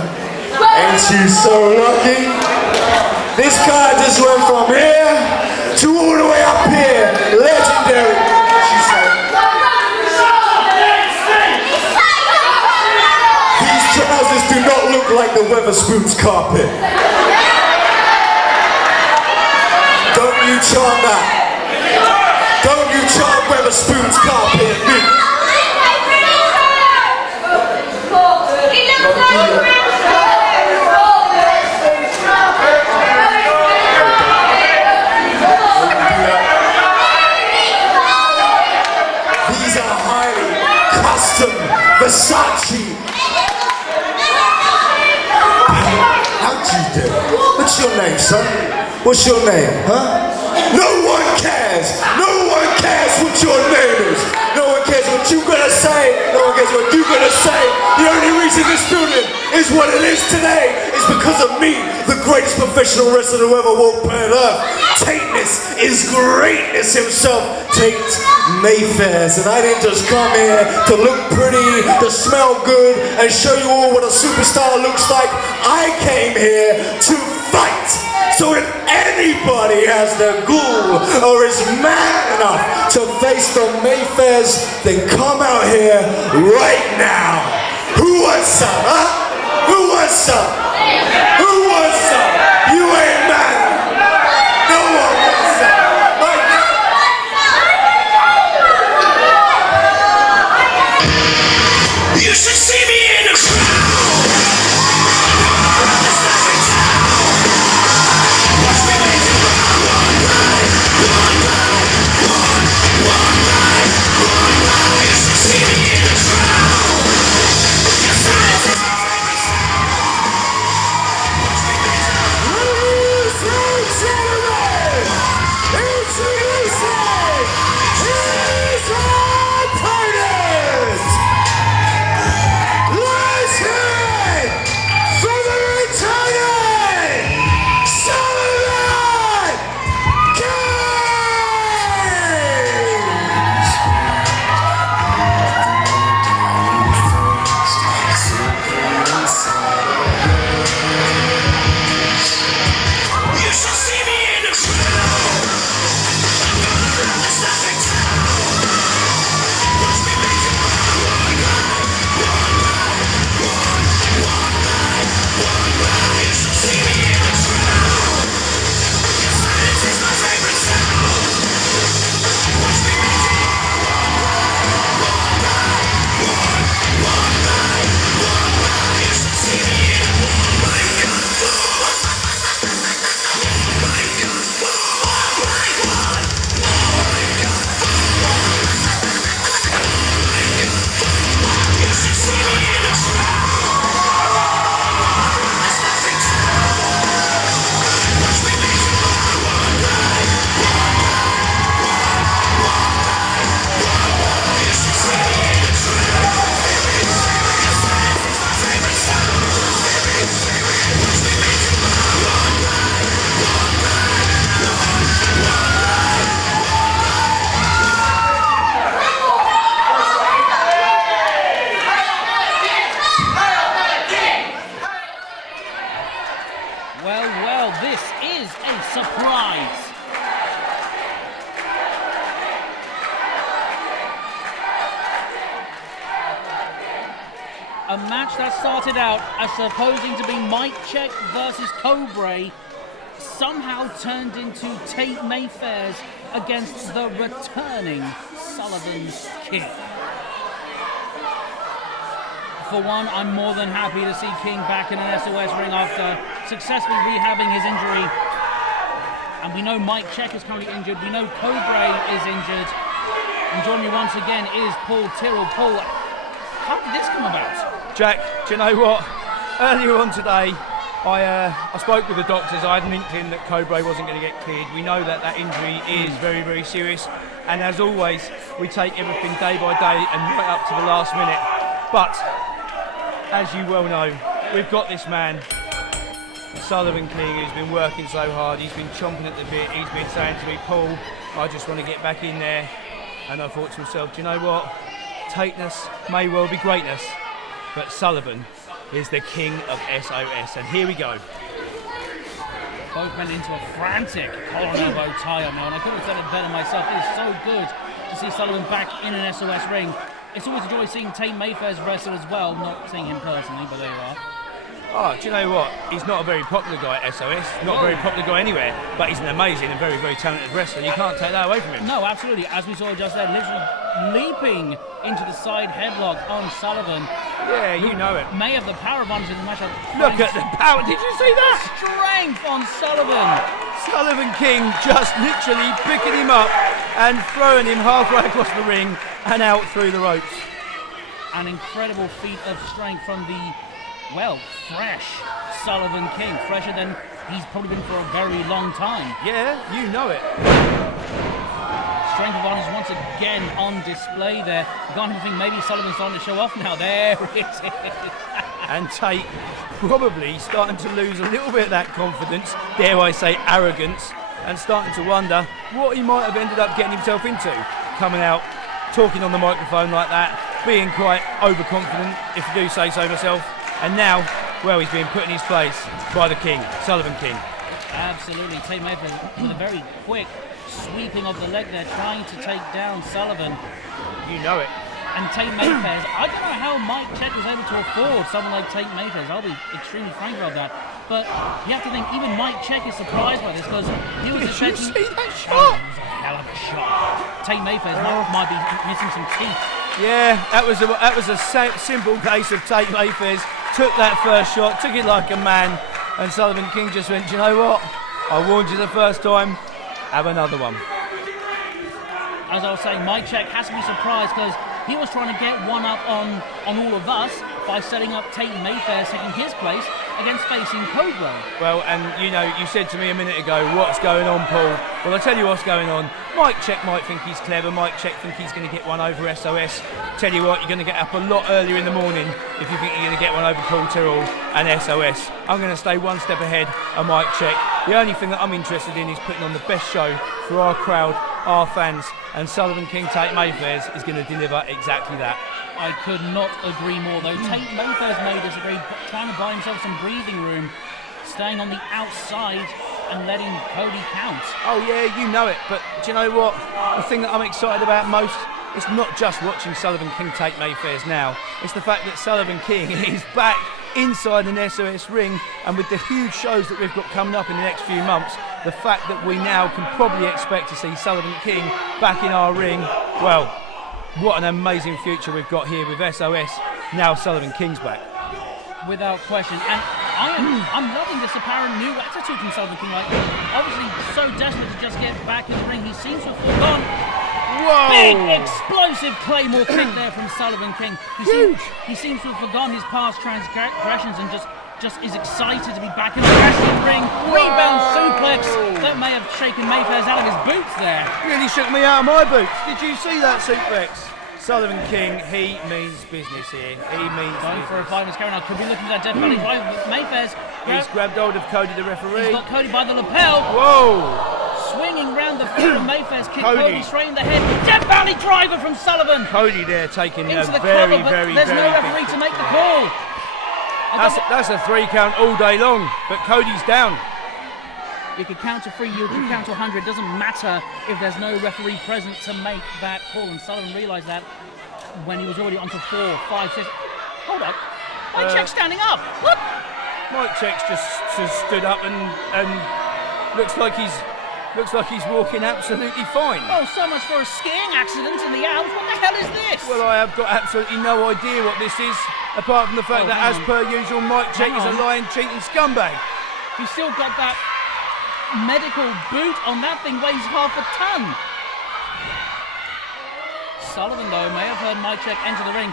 Ain't you so lucky? This guy just went from here to all the way up here. Legendary. She said. These trousers do not look like the Weatherspoon's carpet. Don't you chant that. Don't you chant Weatherspoon's carpet, me. These are highly custom Versace. How'd you do? What's your name, son? What's your name, huh? No one cares! No one cares what your name is! No one cares what you're gonna say! No one cares what you're gonna say! The only reason this building is what it is today is because of me, the greatest professional wrestler who ever walked planet Earth. Tateness is greatness himself, Tate Mayfairs. And I didn't just come here to look pretty, to smell good, and show you all what a superstar looks like. I came here to fight! So if anybody has the ghoul or is mad enough to face the Mayfairs, then come out here right now. Who wants some, huh? Who wants some? Who wants some? You ain't mad. No one wants some. Right now. You should see me in the crowd. A match that started out as supposing to be Mike Check versus Cobra somehow turned into Tate Mayfairs against the returning Sullivan's Kid. For one, I'm more than happy to see King back in an SOS ring after successfully rehabbing his injury. And we know Mike Check is currently injured. We know Cobra is injured. And joining me once again is Paul Tyrrell. Paul, how did this come about? Jack, do you know what? Earlier on today, I spoke with the doctors. I had an inkling that Cobra wasn't going to get cleared. We know that that injury is very, very serious. And as always, we take everything day by day and right up to the last minute. But, as you well know, we've got this man, Sullivan King, who's been working so hard. He's been chomping at the bit. He's been saying to me, Paul, I just want to get back in there. And I thought to myself, do you know what? Tateness may well be greatness, but Sullivan is the king of SOS, and here we go. Both men into a frantic collar and elbow tie-up now, and I couldn't have said it better myself. It is so good to see Sullivan back in an SOS ring. It's always a joy seeing Tate Mayfairs wrestle as well, not seeing him personally, but there you are. Oh, do you know what? He's not a very popular guy at SOS, not a very popular guy anywhere, but he's an amazing and very, very talented wrestler. You can't take that away from him. No, absolutely. As we saw just there, literally leaping into the side headlock on Sullivan. Yeah, you know it. May have the power advantage in the matchup. Look at the power. Did you see that? Strength on Sullivan. Sullivan King just literally picking him up and throwing him halfway across the ring and out through the ropes. An incredible feat of strength from the, well, fresh Sullivan King. Fresher than he's probably been for a very long time. Yeah, you know it. Strength advantage once again on display there. You can't even think maybe Sullivan's starting to show off now. There it is. And Tate probably starting to lose a little bit of that confidence, dare I say arrogance, and starting to wonder what he might have ended up getting himself into. Coming out, talking on the microphone like that, being quite overconfident, if you do say so myself. And now, well, he's being put in his place by the King, Sullivan King. Absolutely. Tate Mayfair with a very quick sweeping of the leg there, trying to take down Sullivan. You know it. And Tate Mayfairs, I don't know how Mike Check was able to afford someone like Tate Mayfairs. I'll be extremely frank about that. But you have to think, even Mike Check is surprised by this because he was Did you see that shot? Oh, it was a hell of a shot. Tate Mayfairs might be missing some teeth. Yeah, that was a simple case of Tate Mayfairs took that first shot, took it like a man, and Sullivan King just went, do you know what? I warned you the first time, have another one. As I was saying, Mike Check has to be surprised because he was trying to get one up on all of us by setting up Tate Mayfairs taking his place against facing Cobra. Well, and you know, you said to me a minute ago, what's going on, Paul? Well, I'll tell you what's going on. Mike Check might think he's clever. Mike Check think he's going to get one over SOS. Tell you what, you're going to get up a lot earlier in the morning if you think you're going to get one over Paul Tyrrell and SOS. I'm going to stay one step ahead of Mike Check. The only thing that I'm interested in is putting on the best show for our crowd, our fans, and Sullivan King Tate Mayfairs is going to deliver exactly that. I could not agree more though. Tate Mayfairs made us agree, trying to buy himself some breathing room, staying on the outside and letting Cody count. Oh yeah, you know it, but do you know what? The thing that I'm excited about most, it's not just watching Sullivan King Tate Mayfairs now, it's the fact that Sullivan King is back inside an SOS ring, and with the huge shows that we've got coming up in the next few months, the fact that we now can probably expect to see Sullivan King back in our ring, well, what an amazing future we've got here with SOS. Now Sullivan King's back. Without question. And I'm loving this apparent new attitude from Sullivan King. Like, obviously so desperate to just get back in the ring. He seems to have forgone. Whoa! Big explosive Claymore kick there from Sullivan King. He seems to have forgotten his past transgressions and just is excited to be back in the wrestling ring. Rebound suplex that may have shaken Mayfairs out of his boots there. Really shook me out of my boots. Did you see that suplex? Sullivan King, he means business here. He means going business. for a fireman's carry now. Could be looking for that Death Valley drive. Mayfairs. He's grabbed hold of Cody the referee. He's got Cody by the lapel. Whoa! Swinging round the feet of Mayfairs, kick Cody straight in the head. Death Valley driver from Sullivan. Cody there taking into a the very, cover, but very, there's very no referee big to make the call. That's a 3 count all day long, but Cody's down. You could count to 3, you could count to 100. It doesn't matter if there's no referee present to make that call. And Sullivan realised that when he was already onto 4, 5, 6. Hold up. Mike Check's standing up. What? Mike Check's just stood up and looks like he's walking absolutely fine. Oh, so much for a skiing accident in the Alps. What the hell is this? Well, I have got absolutely no idea what this is, apart from the fact that, as per usual, Mike Check is a lying, cheating scumbag. He's still got that medical boot on. That thing weighs half a ton. Sullivan, though, may have heard Mike Check enter the ring.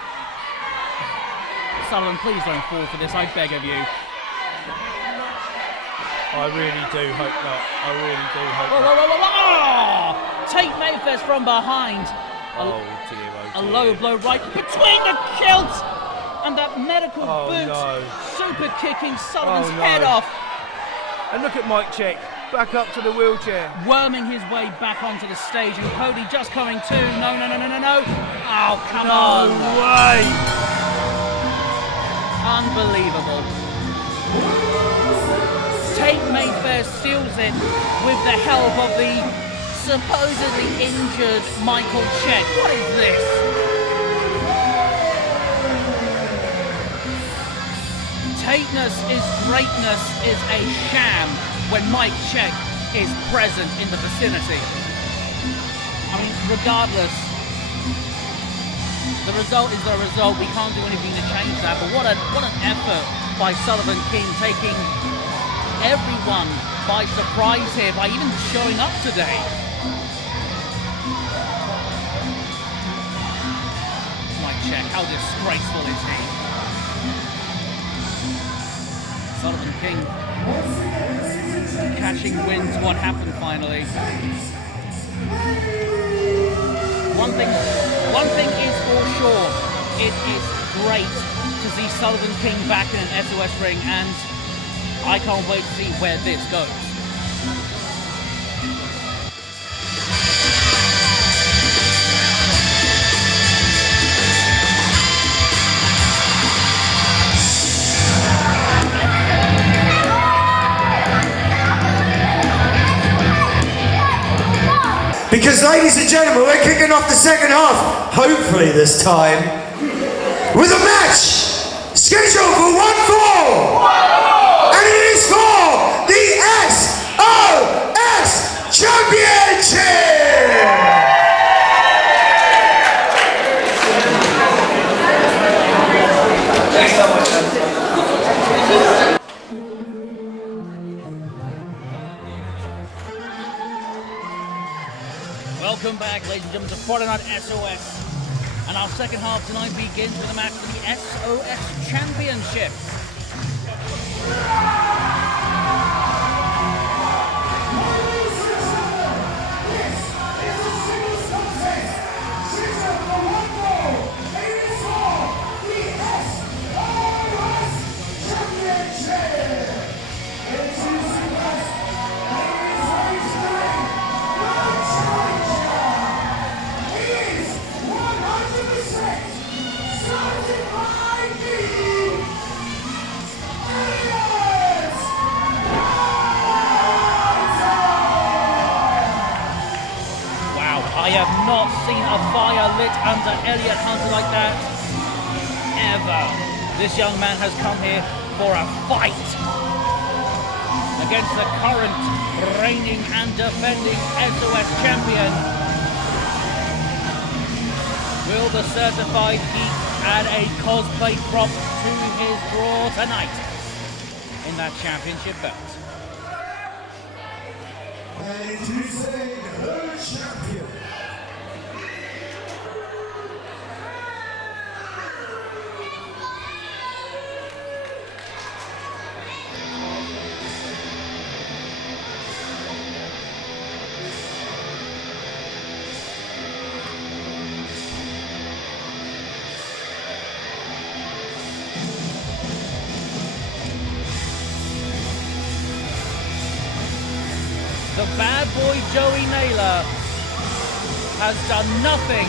Sullivan, please don't fall for this, I beg of you. I really do hope not. I really do hope not. Tate Mayfairs from behind. A low blow right between the kilt and that medical boot. No. Super kicking Sullivan's head off. And look at Mike Check, back up to the wheelchair. Worming his way back onto the stage, and Cody just coming to. No. Oh, come on. No way. Unbelievable. Tate Mayfairs steals it with the help of the supposedly injured Michael Check. What is this? Tateness is greatness is a sham when Mike Check is present in the vicinity. I mean, regardless, the result is the result. We can't do anything to change that. But what an effort by Sullivan King, taking everyone by surprise here by even showing up today. Mike Check, how disgraceful is he? Sullivan King catching wind to what happened finally. One thing is for sure, it is great to see Sullivan King back in an SOS ring, and I can't wait to see where this goes. Because, ladies and gentlemen, we're kicking off the second half, hopefully this time, with a match scheduled for 1 fall. And it is for the SOS Championship! Welcome back, ladies and gentlemen, to Friday Night SOS. And our second half tonight begins with a match for the SOS Championship. I have not seen a fire lit under Elliot Hunter like that ever. This young man has come here for a fight against the current reigning and defending SOS champion. Will the certified geek add a cosplay prop to his draw tonight in that championship belt? Introducing the champion. The bad boy Joey Naylor has done nothing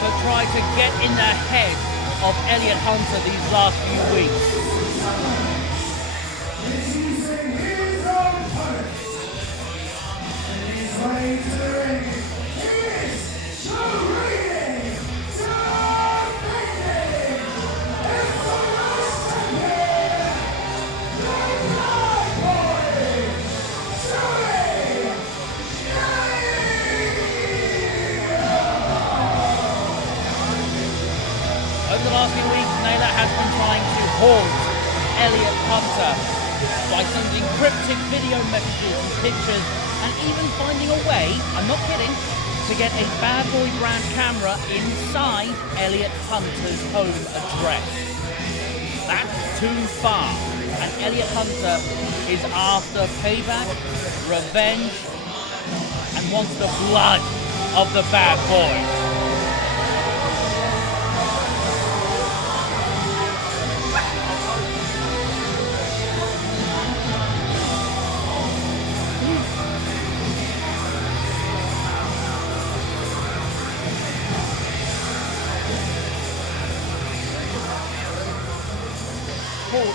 but try to get in the head of Elliot Hunter these last few weeks. Over the last few weeks, Naylor has been trying to haunt Elliot Hunter by sending cryptic video messages and pictures, and even finding a way, I'm not kidding, to get a Bad Boy brand camera inside Elliot Hunter's home address. That's too far, and Elliot Hunter is after payback, revenge, and wants the blood of the Bad Boy.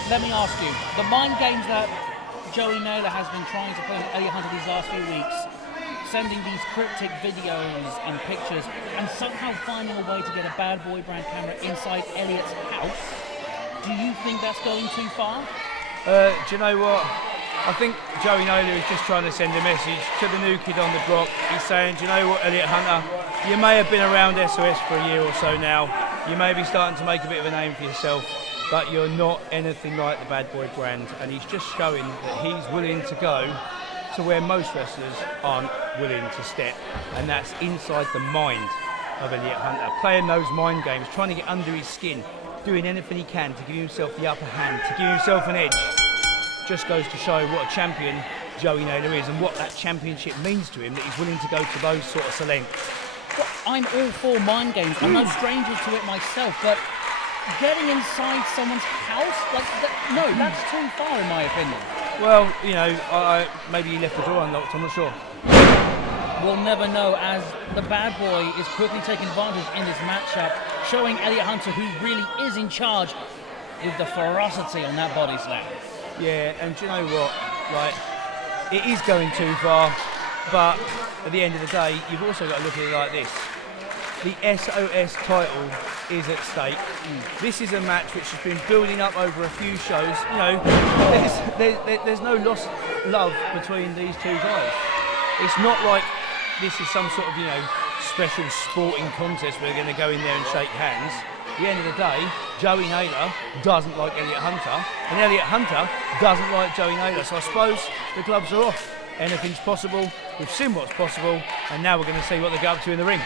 let me ask you, the mind games that Joey Naylor has been trying to play with Elliot Hunter these last few weeks, sending these cryptic videos and pictures, and somehow finding a way to get a bad boy brand camera inside Elliot's house, do you think that's going too far? Do you know what? I think Joey Naylor is just trying to send a message to the new kid on the block. He's saying, do you know what, Elliot Hunter? You may have been around SOS for a year or so now. You may be starting to make a bit of a name for yourself, but you're not anything like the bad boy brand. And he's just showing that he's willing to go to where most wrestlers aren't willing to step, and that's inside the mind of Elliot Hunter, playing those mind games, trying to get under his skin, doing anything he can to give himself the upper hand, to give himself an edge. Just goes to show what a champion Joey Naylor is and what that championship means to him, that he's willing to go to those sort of lengths. Well, I'm all for mind games. I'm no stranger to it myself, but getting inside someone's house, no, that's too far in my opinion. Well, you know, maybe he left the door unlocked, I'm not sure. We'll never know, as the bad boy is quickly taking advantage in this matchup, showing Elliot Hunter who really is in charge with the ferocity on that body slam. Yeah, and do you know what? Like, it is going too far, but at the end of the day, you've also got to look at it like this. The SOS title is at stake. This is a match which has been building up over a few shows. You know, there's no lost love between these two guys. It's not like this is some sort of, you know, special sporting contest where they're going to go in there and shake hands. At the end of the day, Joey Naylor doesn't like Elliot Hunter, and Elliot Hunter doesn't like Joey Naylor. So I suppose the gloves are off. Anything's possible. We've seen what's possible, and now we're going to see what they go up to in the ring.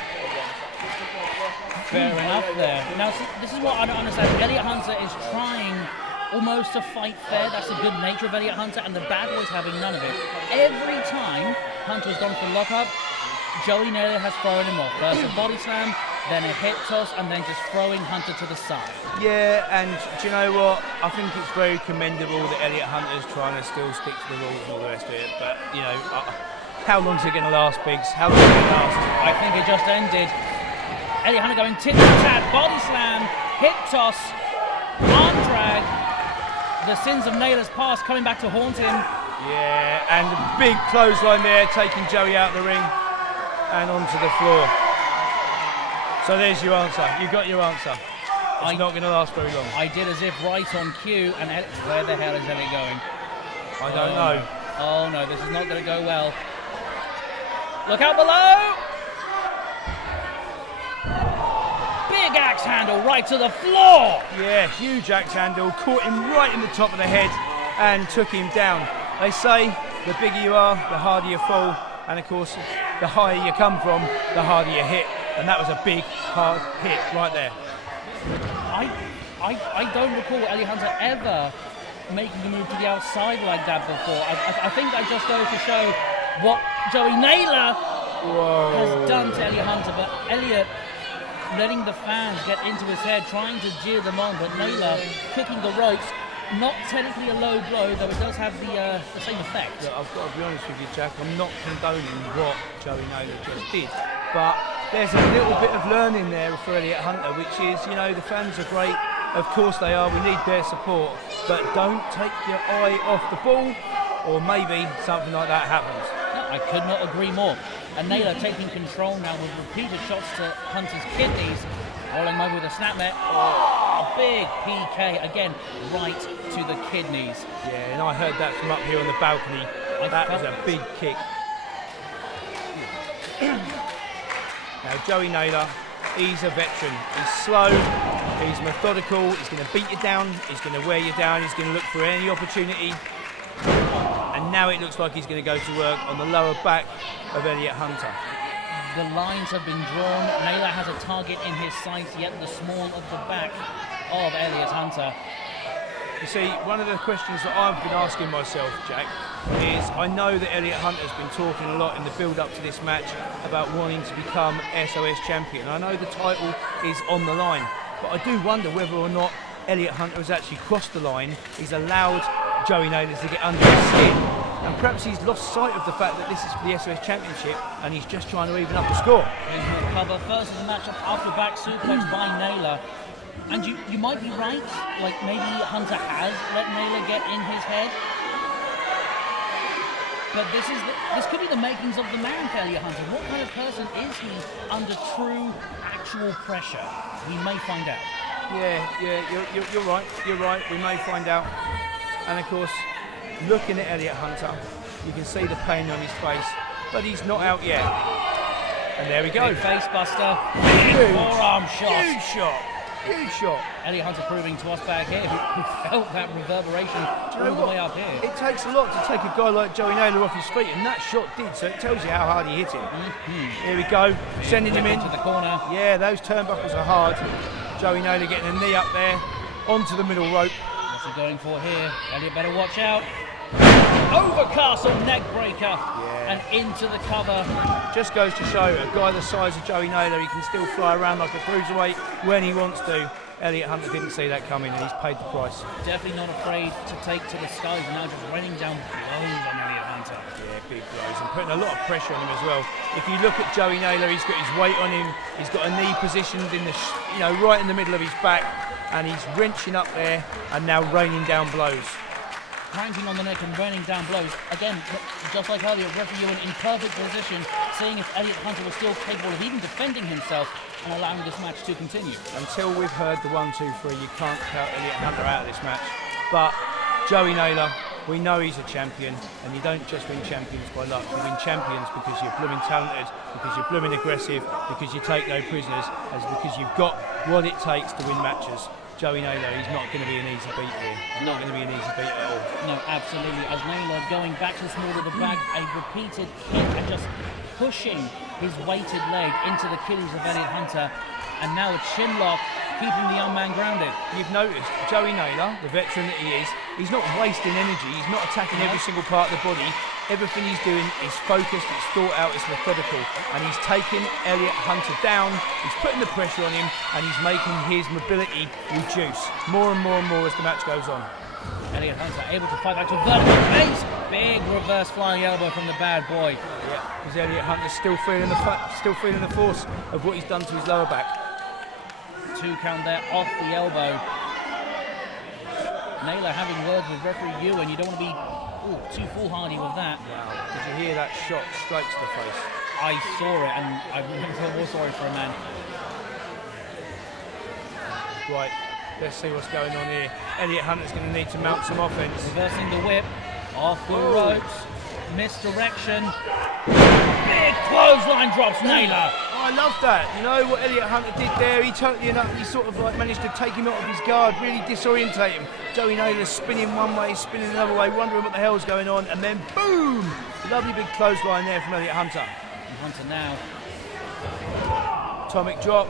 Fair enough there. Now, this is what I don't understand. Elliot Hunter is trying almost to fight fair. That's the good nature of Elliot Hunter, and the bad boy's having none of it. Every time Hunter's gone for lockup, Joey Naylor has thrown him off. First a body slam, then a hip toss, and then just throwing Hunter to the side. Yeah, and do you know what? I think it's very commendable that Elliot Hunter's trying to still stick to the rules and all the rest of it. But, you know, how long's it going to last, Biggs? How long is it going to last? I think it just ended. Elliot Hunter going tit-for-tat, body slam, hip toss, arm drag. The sins of Naylor's past coming back to haunt him. Yeah, and a big clothesline there, taking Joey out of the ring and onto the floor. So there's your answer. You got your answer. It's not going to last very long. I did as if right on cue, and where the hell is Elliot going? I don't know. Oh no, this is not going to go well. Look out below! Big axe handle right to the floor! Yeah, huge axe handle, caught him right in the top of the head and took him down. They say the bigger you are, the harder you fall, and of course, the higher you come from, the harder you hit. And that was a big, hard hit right there. I don't recall Elliot Hunter ever making a move to the outside like that before. I think that just goes to show what Joey Naylor has done to Elliot Hunter, but Elliot letting the fans get into his head, trying to jeer them on, but Naylor kicking the ropes. Not technically a low blow, though it does have the same effect. Look, I've got to be honest with you, Jack, I'm not condoning what Joey Naylor just did, but there's a little bit of learning there for Elliot Hunter, which is, you know, the fans are great, of course they are, we need their support, but don't take your eye off the ball, or maybe something like that happens. No, I could not agree more. And Naylor taking control now with repeated shots to Hunter's kidneys, rolling over with a snapmare. Oh, big PK again, right to the kidneys. Yeah, and I heard that from up here on the balcony. That was a big kick. Now Joey Naylor, he's a veteran. He's slow, he's methodical, he's going to beat you down, he's going to wear you down, he's going to look for any opportunity. And now it looks like he's going to go to work on the lower back of Elliot Hunter. The lines have been drawn. Naylor has a target in his sights, yet the small of the back of Elliot Hunter. You see, one of the questions that I've been asking myself, Jack, is I know that Elliot Hunter's been talking a lot in the build-up to this match about wanting to become SOS champion. I know the title is on the line, but I do wonder whether or not Elliot Hunter has actually crossed the line. He's allowed Joey Naylor to get under his skin, and perhaps he's lost sight of the fact that this is for the SOS Championship and he's just trying to even up the score. Into the cover, first is a matchup after back suplex by Naylor, And you might be right, like maybe Hunter has let Naylor get in his head. But this could be the makings of the man, Elliot Hunter. What kind of person is he under true, actual pressure? We may find out. Yeah, you're right. You're right. We may find out. And of course, looking at Elliot Hunter, you can see the pain on his face, but he's not out yet. And there we go. Big face buster. Huge Forearm shot. Huge shot. Huge shot. Elliot Hunter proving to us back here who felt that reverberation all the way up here. It takes a lot to take a guy like Joey Naylor off his feet, and that shot did, so it tells you how hard he hit it. Here we go, sending him in. To the corner. Yeah, those turnbuckles are hard. Joey Naylor getting a knee up there, onto the middle rope. What's he going for here? Elliot better watch out. Over castle neck breaker and into the cover. Just goes to show a guy the size of Joey Naylor, he can still fly around like a cruiserweight when he wants to. Elliot Hunter didn't see that coming, and he's paid the price. Definitely not afraid to take to the skies, and now just raining down blows on Elliot Hunter. Yeah, big blows, and putting a lot of pressure on him as well. If you look at Joey Naylor, he's got his weight on him. He's got a knee positioned in the, right in the middle of his back, and he's wrenching up there and now raining down blows. Pounding on the neck and raining down blows. Again, just like earlier, referee in perfect position, seeing if Elliot Hunter was still capable of even defending himself and allowing this match to continue. Until we've heard the 1, 2, 3, you can't count Elliot Hunter out of this match. But Joey Naylor, we know he's a champion, and you don't just win champions by luck. You win champions because you're blooming talented, because you're blooming aggressive, because you take no prisoners, and because you've got what it takes to win matches. Joey Naylor, he's not going to be an easy beat here. He's not going to be an easy beat at all. No, absolutely. As Naylor going back to the small of the bag, a repeated kick and just pushing his weighted leg into the Achilles of Elliot Hunter, and now a chin lock, keeping the young man grounded. You've noticed, Joey Naylor, the veteran that he is, he's not wasting energy, he's not attacking every single part of the body. Everything he's doing is focused, it's thought out, it's methodical, and he's taking Elliot Hunter down, he's putting the pressure on him, and he's making his mobility reduce more and more and more as the match goes on. Elliot Hunter able to fight back to a vertical base. Big reverse flying elbow from the bad boy. Yeah, because Elliot Hunter's still feeling the force of what he's done to his lower back. 2 count there off the elbow. Naylor having words with referee Ewan. You don't want to be too foolhardy with that. Wow, did you hear that shot straight to the face? I saw it, and I really feel more sorry for a man. Right, let's see what's going on here. Elliot Hunter's going to need to mount some offense. Reversing the whip, off the ropes, misdirection. Big clothesline drops Naylor. I love that. You know what Elliot Hunter did there? He sort of like managed to take him out of his guard, really disorientate him. Joey Naylor spinning one way, spinning another way, wondering what the hell's going on, and then boom! Lovely big clothesline there from Elliot Hunter. And Hunter now. Atomic drop.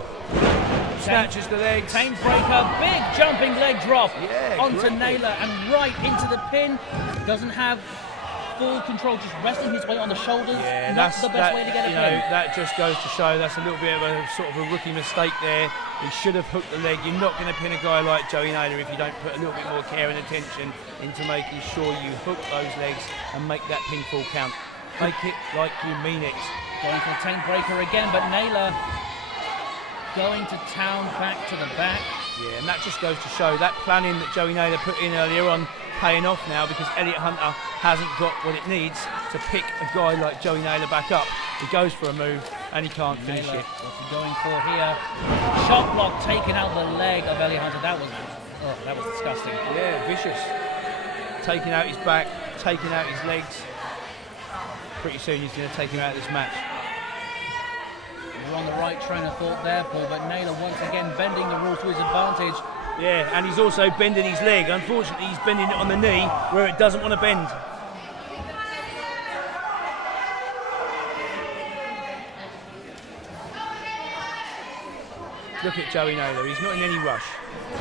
Snatches the legs. Tame breaker, big jumping leg drop onto great. Naylor and right into the pin. Doesn't have full control, just resting his weight on the shoulders. Yeah, not the best way to get a pin. That just goes to show that's a little bit of a sort of a rookie mistake there. He should have hooked the leg. You're not going to pin a guy like Joey Naylor if you don't put a little bit more care and attention into making sure you hook those legs and make that pinfall count. Make it like you mean it. Going for a tame breaker again, but Naylor going to town back to the back. Yeah, and that just goes to show that planning that Joey Naylor put in earlier on paying off now, because Elliot Hunter hasn't got what it needs to pick a guy like Joey Naylor back up. He goes for a move and he can't finish it. What's he going for here? Shot block taking out the leg of Elliot Hunter. That was disgusting. Yeah, vicious. Taking out his back, taking out his legs. Pretty soon he's going to take him out of this match. You're on the right train of thought there, Paul, but Naylor once again bending the rules to his advantage. Yeah, and he's also bending his leg. Unfortunately, he's bending it on the knee where it doesn't want to bend. Look at Joey Naylor, he's not in any rush.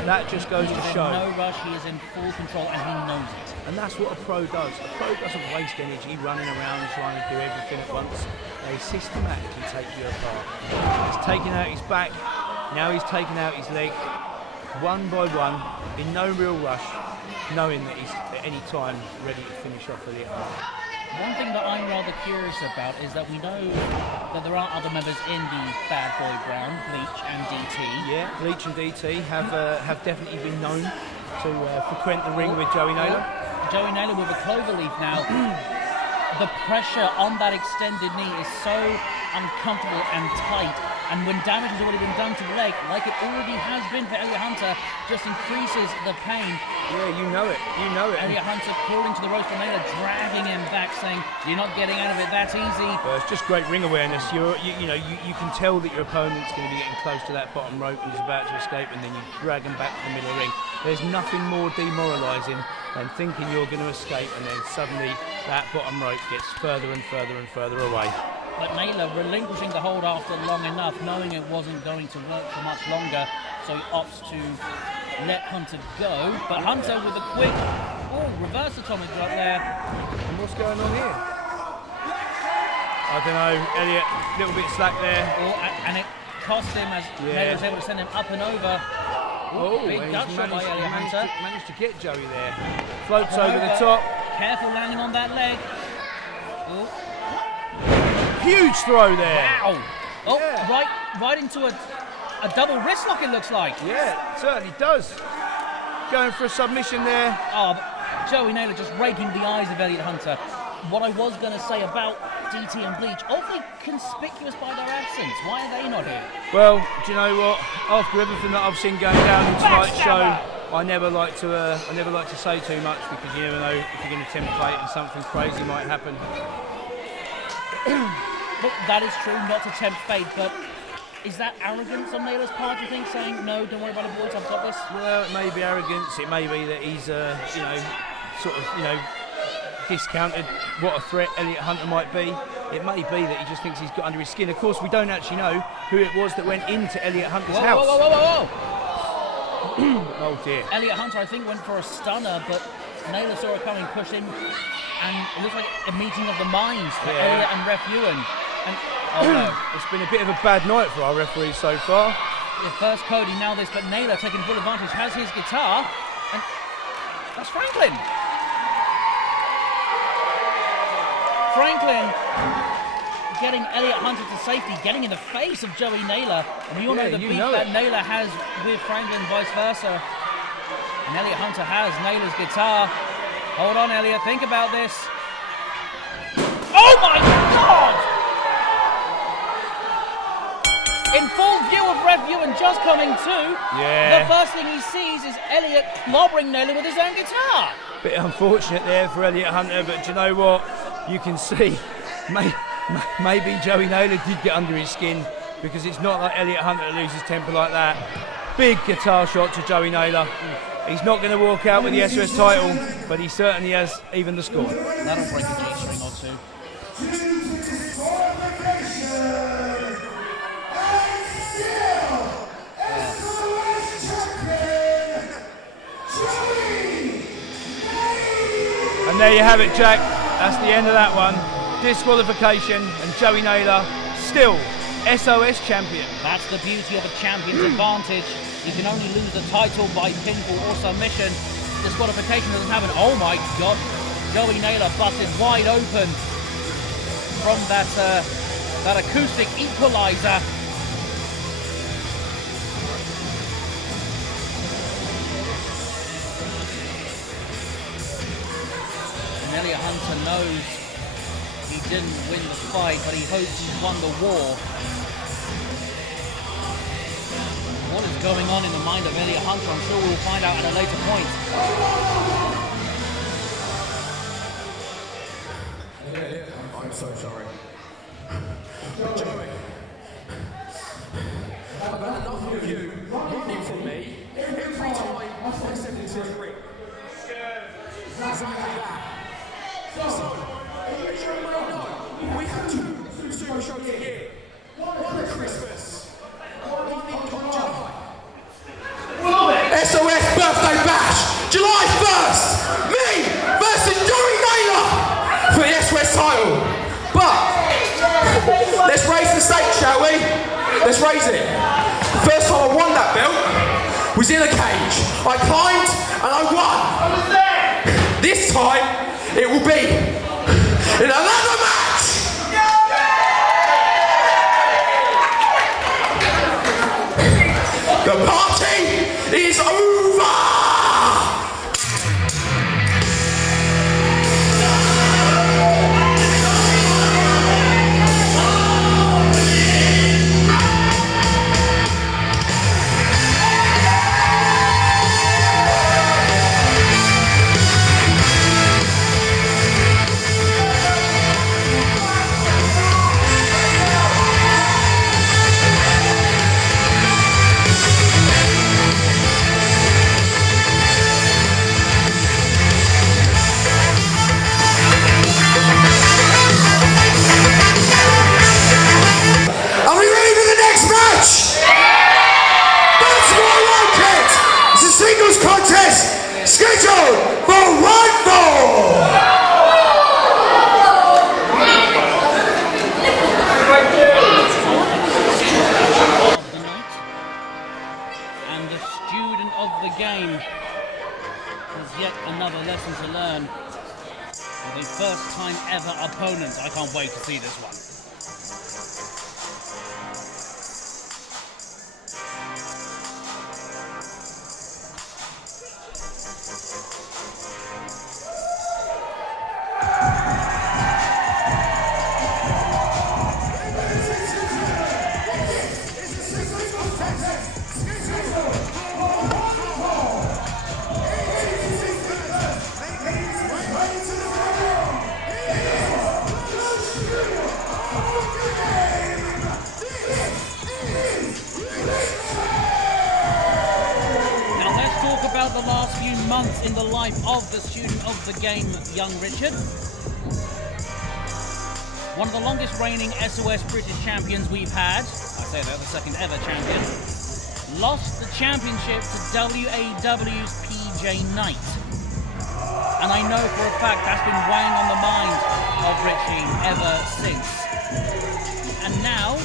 That just goes to show. No rush, he is in full control and he knows it. And that's what a pro does. A pro doesn't waste energy running around trying to do everything at once. They systematically take you apart. He's taking out his back, now he's taking out his leg, one by one, in no real rush, knowing that he's at any time ready to finish off Elliot Hunter. One thing that I'm rather curious about is that we know that there are other members in the Bad Boy Brown, Bleach and DT. Yeah, Bleach and DT have definitely been known to frequent the ring with Joey Naylor. Joey Naylor with a clover leaf now. The pressure on that extended knee is so uncomfortable and tight, and when damage has already been done to the leg, like it already has been for Elliot Hunter, just increases the pain. Yeah, you know it. Elliot Hunter calling to the ropes for Naylor, dragging him back, saying, "You're not getting out of it that easy." Well, it's just great ring awareness. You can tell that your opponent's going to be getting close to that bottom rope and he's about to escape, and then you drag him back to the middle of the ring. There's nothing more demoralising than thinking you're going to escape and then suddenly that bottom rope gets further and further and further away. But Naylor relinquishing the hold after long enough, knowing it wasn't going to work for much longer, so he opts to let Hunter go. But Hunter with a quick reverse atomic drop there. And what's going on here? I don't know, Elliot, a little bit slack there. And it cost him as Naylor was able to send him up and over. Big Dutch shot by Elliot Hunter. Managed to get Joey there. Floats over the top. Careful landing on that leg. Huge throw there. Wow. Right into a double wrist lock, it looks like. Yeah, it certainly does. Going for a submission there. Oh, but Joey Naylor just raking the eyes of Elliot Hunter. What I was going to say about DT and Bleach, awfully conspicuous by their absence. Why are they not here? Well, do you know what? After everything that I've seen going down in tonight's show, I never like to say too much because you never know if you're going to tempt fate and something crazy might happen. Look, that is true, not to tempt fate, but is that arrogance on Naylor's part, do you think, saying, no, don't worry about it, boys, I've got this? Well, it may be arrogance, it may be that he's, discounted what a threat Elliot Hunter might be. It may be that he just thinks he's got under his skin. Of course, we don't actually know who it was that went into Elliot Hunter's house. Whoa. Oh dear. Elliot Hunter, I think, went for a stunner, but Naylor saw it coming, pushed him, and it looks like a meeting of the minds for Elliot and Ref Ewan. And it's been a bit of a bad night for our referees so far. First Cody, now this, but Naylor taking full advantage, has his guitar, and that's Franklin. Franklin getting Elliot Hunter to safety, getting in the face of Joey Naylor. And we all know the beef that Naylor has with Franklin, vice versa. And Elliot Hunter has Naylor's guitar. Hold on, Elliot, think about this. Oh my God! In full view of Ref Ewan just coming to, the first thing he sees is Elliot clobbering Naylor with his own guitar. Bit unfortunate there for Elliot Hunter, but do you know what? You can see maybe Joey Naylor did get under his skin because it's not like Elliot Hunter to lose his temper like that. Big guitar shot to Joey Naylor. He's not going to walk out with the SOS title, but he certainly has even the score. That'll break a G-string or two. And there you have it, Jack. That's the end of that one. Disqualification, and Joey Naylor still SOS champion. That's the beauty of a champion's advantage. You can only lose the title by pinfall or submission. Disqualification doesn't happen. Oh my God. Joey Naylor busted wide open from that acoustic equalizer. Elliot Hunter knows he didn't win the fight, but he hopes he's won the war. What is going on in the mind of Elliot Hunter? I'm sure we'll find out at a later point. I'm so sorry. Joey, I've had enough of you running from me every time I step into the ring. Exactly that. So, as you may know, we have two super shows a year. One at Christmas, one in July. SOS Birthday Bash, July 1st, me versus Joey Naylor for the SOS title. But let's raise the stakes, shall we? Let's raise it. The first time I won that belt was in a cage. I climbed and I won. This time it will be in another match. The party is over. Scheduled for one more! Of the night, and the student of the game has yet another lesson to learn with a first time ever opponent. I can't wait to see this one. The last few months in the life of the student of the game, young Richard. One of the longest reigning SOS British champions we've had. I say that, the second ever champion. Lost the championship to WAW's PJ Knight. And I know for a fact that's been weighing on the mind of Richie ever since. And now,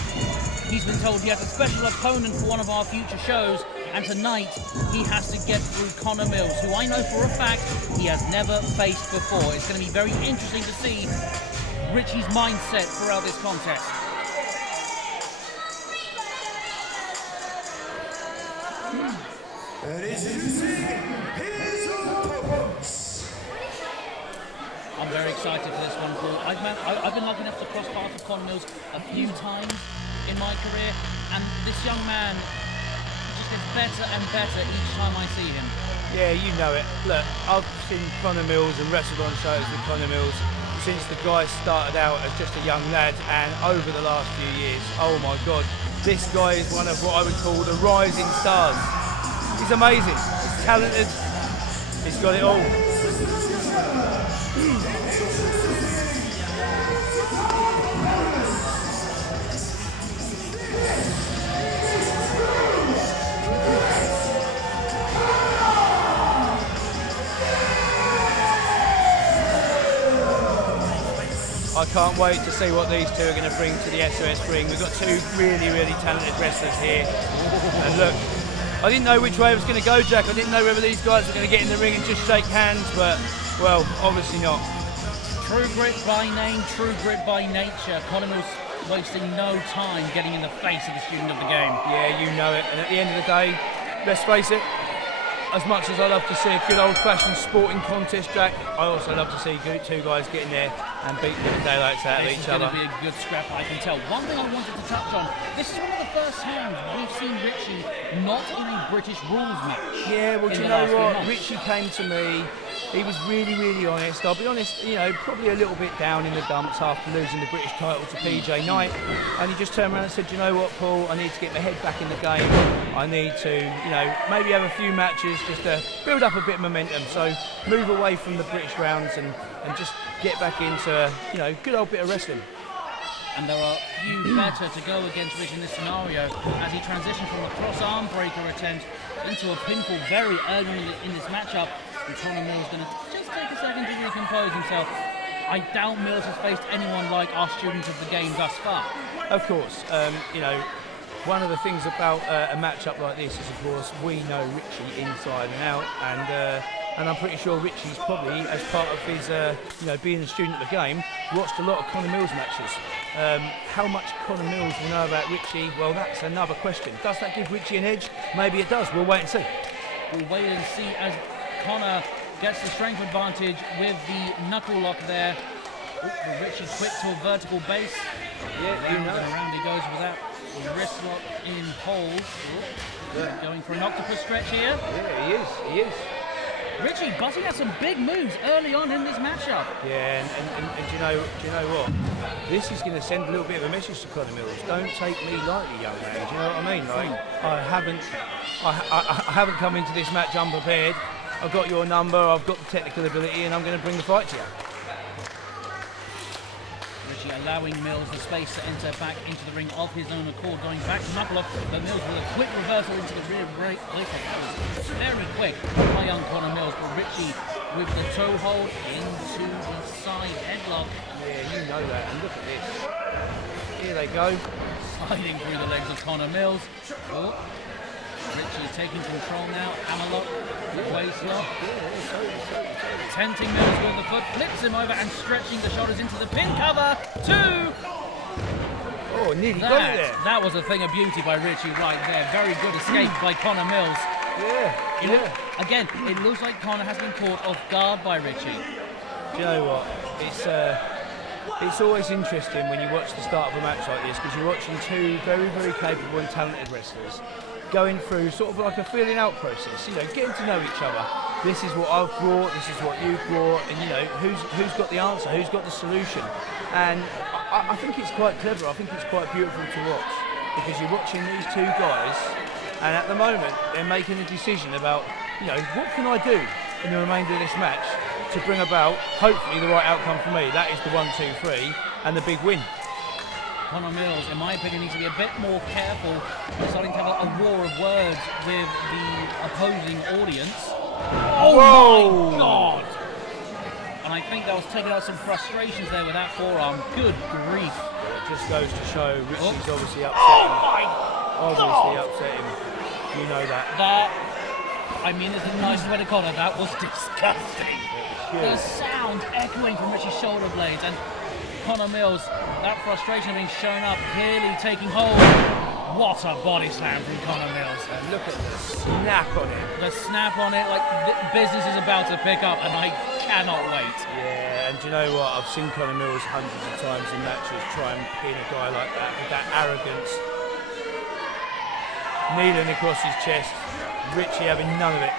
he's been told he has a special opponent for one of our future shows. And tonight, he has to get through Connor Mills, who I know for a fact he has never faced before. It's going to be very interesting to see Richie's mindset throughout this contest. I'm very excited for this one, Paul. I've been lucky enough to cross paths with Connor Mills a few times in my career, and this young man gets better and better each time I see him. Yeah, you know it. Look, I've seen Connor Mills and wrestled on shows with Connor Mills since the guy started out as just a young lad, and over the last few years, oh my God, this guy is one of what I would call the rising stars. He's amazing, he's talented, he's got it all. I can't wait to see what these two are going to bring to the SOS ring. We've got two really, really talented wrestlers here. And look, I didn't know which way it was going to go, Jack. I didn't know whether these guys were going to get in the ring and just shake hands, but, well, obviously not. True grit by name, true grit by nature. Connor Mills wasting no time getting in the face of the student of the game. Yeah, you know it. And at the end of the day, let's face it, as much as I love to see a good old-fashioned sporting contest, Jack, I also love to see two guys get in there and beat the daylights out of each other. This is going to be a good scrap, I can tell. One thing I wanted to touch on, this is one of the first times we've seen Richie not in a British rules match. Yeah, well, do you know what? Richie came to me. He was really, really honest. I'll be honest, you know, probably a little bit down in the dumps after losing the British title to PJ Knight. And he just turned around and said, you know what, Paul, I need to get my head back in the game. I need to, you know, maybe have a few matches just to build up a bit of momentum. So move away from the British rounds and just get back into, you know, good old bit of wrestling. And there are few better to go against Rich in this scenario as he transitioned from a cross arm breaker attempt into a pinfall very early in this matchup. And Connor Mills is going to just take a second to recompose himself. I doubt Mills has faced anyone like our student of the game thus far. Of course, you know, one of the things about a matchup like this is, of course, we know Richie inside and out, and and I'm pretty sure Richie's probably, as part of his, being a student of the game, watched a lot of Connor Mills matches. How much Connor Mills will know about Richie? Well, that's another question. Does that give Richie an edge? Maybe it does. We'll wait and see. We'll wait and see as Connor gets the strength advantage with the knuckle lock there. Richie quick to a vertical base. Yeah, you know. And around he goes with that wrist lock in hold. Going for an octopus stretch here. Yeah, he is. Richie busting out some big moves early on in this matchup. Yeah, and do you know what? This is going to send a little bit of a message to Connor Mills. Don't take me lightly, young man. Do you know what I mean? Like, I haven't come into this match unprepared. I've got your number, I've got the technical ability, and I'm going to bring the fight to you. Richie allowing Mills the space to enter back into the ring of his own accord, going back to knuckle off, but Mills with a quick reversal into the rear break. That was very quick by young Connor Mills, but Richie with the toe hold into the side headlock. Yeah, you know that, and look at this. Here they go. Sliding through the legs of Connor Mills. Oh. Richie is taking control now. Hammerlock, waist lock. Tempting Mills with the foot, flips him over and stretching the shoulders into the pin cover. 2. Oh, nearly got it there. That was a thing of beauty by Richie right there. Very good escape by Connor Mills. Yeah. Again, it looks like Connor has been caught off guard by Richie. Do you know what? It's always interesting when you watch the start of a match like this, because you're watching two very, very capable and talented wrestlers going through sort of like a feeling out process, getting to know each other. This is what I've brought, this is what you've brought, and who's got the answer, who's got the solution. And I think it's quite clever, I think it's quite beautiful to watch, because you're watching these two guys, and at the moment they're making a decision about, what can I do in the remainder of this match to bring about, hopefully, the right outcome for me. That is the 1, 2, 3, and the big win. Conor Mills, in my opinion, needs to be a bit more careful. We're starting to have a war of words with the opposing audience. Oh Whoa. My God! And I think that was taking out some frustrations there with that forearm. Good grief. It just goes to show Richie's obviously upset Oh him. my Obviously God. upset him. You know that. There's a nice way to call it. That was disgusting. The sound echoing from Richie's shoulder blades, and Conor Mills, that frustration being shown up, clearly taking hold. What a body slam from Conor Mills. And look at the snap on it. The snap on it, like business is about to pick up, and I cannot wait. Yeah, and do you know what? I've seen Conor Mills hundreds of times in matches try and pin a guy like that with that arrogance. Kneeling across his chest. Richie having none of it.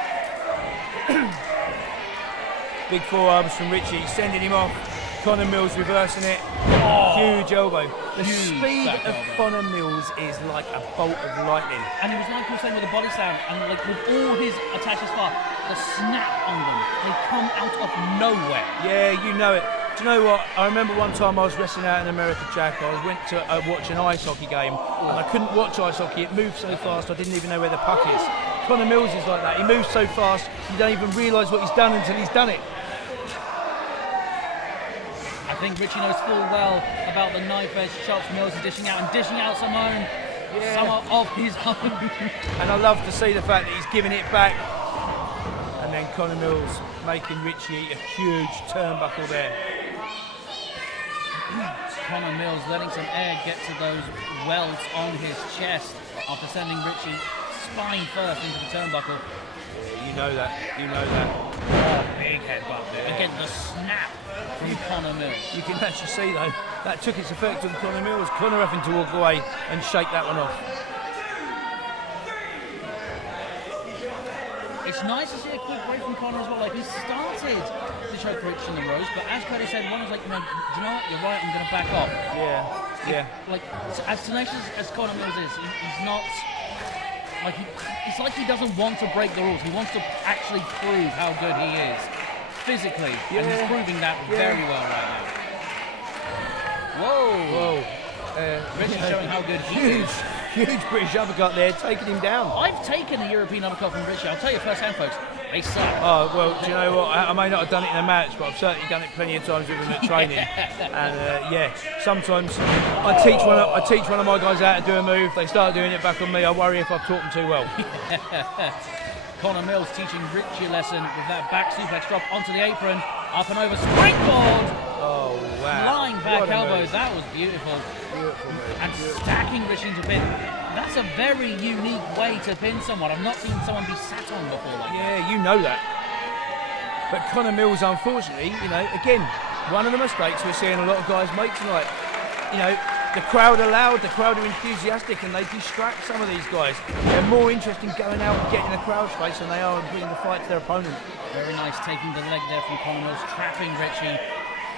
Big forearms from Richie, sending him off. Conor Mills reversing it. Huge elbow. The speed of Conor Mills is like a bolt of lightning. And it was like you were saying with the body slam, and like with all his attacks as far, the snap on them, they come out of nowhere. Yeah, you know it. Do you know what? I remember one time I was wrestling out in America, Jack. I went to watch an ice hockey game, and I couldn't watch ice hockey. It moved so fast, I didn't even know where the puck is. Conor Mills is like that. He moves so fast, you don't even realise what he's done until he's done it. I think Richie knows full well about the knife edge shots Mills is dishing out some of his own. And I love to see the fact that he's giving it back. And then Conor Mills making Richie eat a huge turnbuckle there. Conor Mills letting some air get to those welts on his chest after sending Richie spine first into the turnbuckle. Yeah, you know that. Oh, big headbutt there. Again, the snap from Conor Mills. You can actually see though, that took its effect on Conor Mills. Conor having to walk away and shake that one off. It's nice to see a quick break from Conor as well. Like, he started to choke Rich in the ropes, but as Cody said, one was like, do you know what? You're right, I'm going to back off. Yeah. Like, as tenacious as Conor Mills is, he's not. Like, it's like he doesn't want to break the rules. He wants to actually prove how good he is physically, and he's proving that very well right now. Whoa! Richie showing how good he is. Huge British uppercut there, taking him down. I've taken a European uppercut from Richie. I'll tell you firsthand, folks, they suck. Oh, well, do you know what? I may not have done it in a match, but I've certainly done it plenty of times with him at training. And sometimes I teach one of my guys how to do a move. They start doing it back on me. I worry if I've taught them too well. Connor Mills teaching Richie a lesson with that back suplex drop onto the apron, up and over springboard. Oh, wow. Flying back What a elbow, move. that was beautiful. Beautiful move. And stacking Richie into pin. That's a very unique way to pin someone. I've not seen someone be sat on before like that. Yeah, you know that. But Connor Mills, unfortunately, you know, again, one of the mistakes we're seeing a lot of guys make tonight. You know, the crowd are loud, the crowd are enthusiastic, and they distract some of these guys. They're more interested in going out and getting the crowd space than they are in bringing the fight to their opponent. Very nice taking the leg there from Connor Mills, trapping Richie,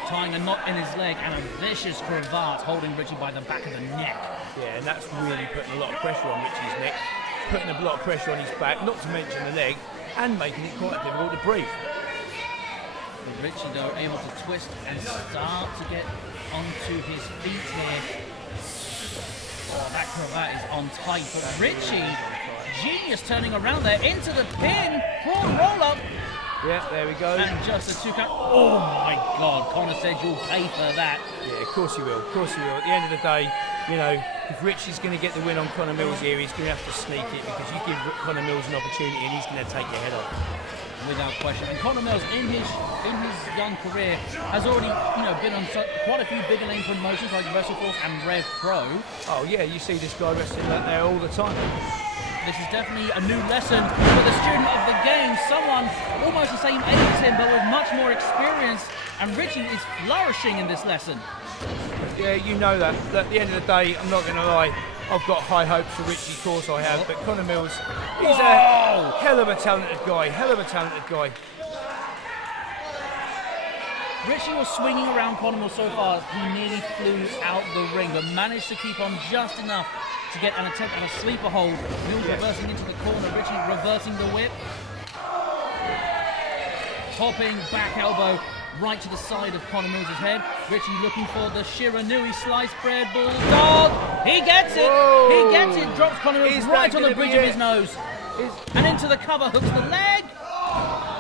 tying a knot in his leg, and a vicious cravat holding Richie by the back of the neck. Yeah, and that's really putting a lot of pressure on Richie's neck, putting a lot of pressure on his back, not to mention the leg, and making it quite difficult to breathe. But Richie, though, able to twist and start to get onto his feet here. Oh, that cravat is on tight, but Richie, genius turning around there into the pin, full roll up, Yeah, there we go. and just a 2 count. Oh my God, Connor said you'll pay for that. Yeah, of course he will, of course he will. At the end of the day, you know, if Richie's going to get the win on Connor Mills here, he's going to have to sneak it, because you give Connor Mills an opportunity and he's going to take your head off. Without question. And Connor Mills, in his young career, has already been on quite a few bigger name promotions like WrestleForce and Rev Pro. Oh yeah, you see this guy wrestling out there all the time. This is definitely a new lesson for the student of the game. Someone almost the same age as him, but with much more experience. And Richie is flourishing in this lesson. Yeah, you know that. At the end of the day, I'm not going to lie, I've got high hopes for Richie, of course I have, but Connor Mills, he's a hell of a talented guy, Richie was swinging around Connor Mills so far, he nearly flew out the ring, but managed to keep on just enough to get an attempt at a sleeper hold. Mills reversing into the corner, Richie reversing the whip. Hopping back elbow right to the side of Connor Mills' head. Richie looking for the Shiranui slice bread bulldog. He gets it. Whoa. He gets it. Drops Connor Mills Is right that on the gonna bridge be of it? his nose. And into the cover, hooks the leg.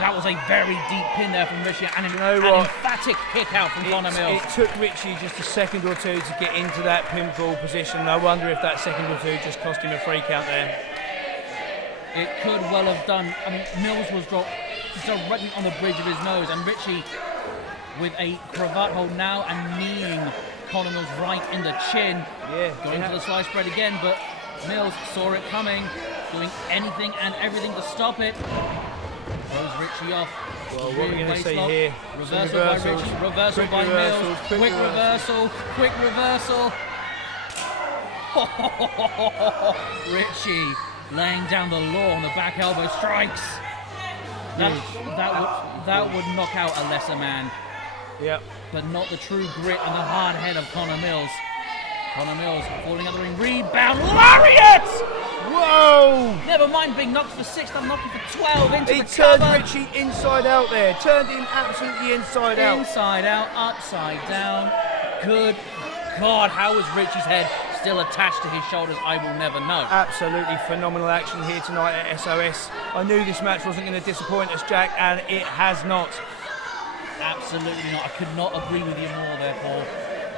That was a very deep pin there from Richie, and an emphatic kick out from Connor Mills. It took Richie just a second or two to get into that pinfall position. I wonder if that second or two just cost him a free count there. It could well have done. I mean, Mills was dropped directly on the bridge of his nose, and Richie with a cravat hold now and kneeing Connor Mills right in the chin. Yeah. Going for the slice spread again, but Mills saw it coming, doing anything and everything to stop it. Throws Richie off. Well, what are we going to see here? Reversal by Richie, reversal by Mills, quick reversal, quick reversal. Richie laying down the law on the back elbow strikes. That would knock out a lesser man. Yep. But not the true grit and the hard head of Connor Mills. Connor Mills falling out the ring, rebound, lariat! Whoa! Never mind being knocked for 6, I'm knocking for 12 into He the turned cover. Richie inside out there. Turned him absolutely inside out. Inside out, upside down. Good God, how was Richie's head still attached to his shoulders? I will never know. Absolutely phenomenal action here tonight at SOS. I knew this match wasn't going to disappoint us, Jack, and it has not. Absolutely not. I could not agree with you more there, Paul.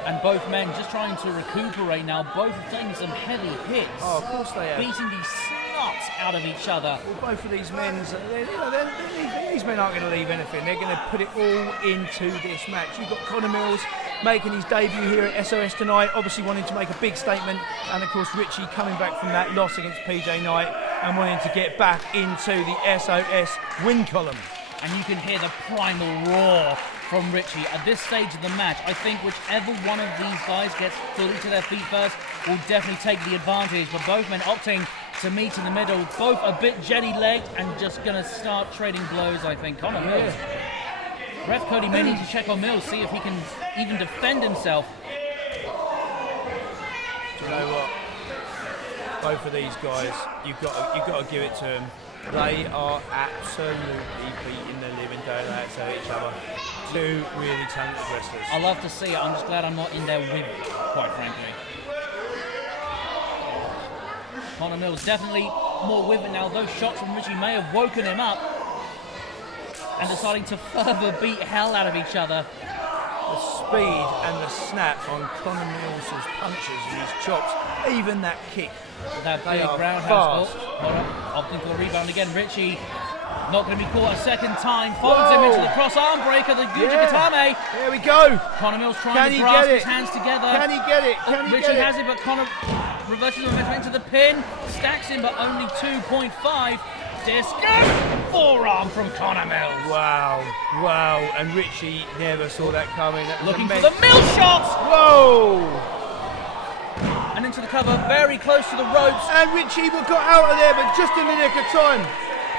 And both men just trying to recuperate now. Both are taking some heavy hits. Oh, of course they have. Beating these snots out of each other. Well, both of these men, these men aren't going to leave anything. They're going to put it all into this match. You've got Connor Mills making his debut here at SOS tonight, obviously wanting to make a big statement. And of course, Richie coming back from that loss against PJ Knight and wanting to get back into the SOS win column. And you can hear the primal roar from Richie. At this stage of the match, I think whichever one of these guys gets fully to their feet first will definitely take the advantage. But both men opting to meet in the middle, both a bit jetty-legged and just going to start trading blows, I think. Connor Mills. Ref Cody may need to check on Mills, see if he can even defend himself. Do you know what? Both of these guys, you've got to give it to them. They are absolutely beating the living daylights out of each other. Two really talented wrestlers. I love to see it. I'm just glad I'm not in there with it, quite frankly. Connor Mills definitely more with it now. Those shots from Richie may have woken him up and deciding to further beat hell out of each other. the speed and the snap on Conor Mills' punches and his chops, even that kick. That They big are roundhouse. fast. Hold up. Opting for the rebound again. Richie not going to be caught a second time. Folds him into the cross arm breaker. The Gujagatame. There we go. Conor Mills trying Can to he grasp get his it? hands together. Can he get it? Can he Richie get it? has it, but Conor reverses the momentum into the pin. Stacks him, but only 2.5. Disco forearm from Conor Mills. Wow, wow. And Richie never saw that coming. That was Looking for immense. the Mills shots. Whoa! And into the cover, very close to the ropes. And Richie got out of there, but just in the nick of time.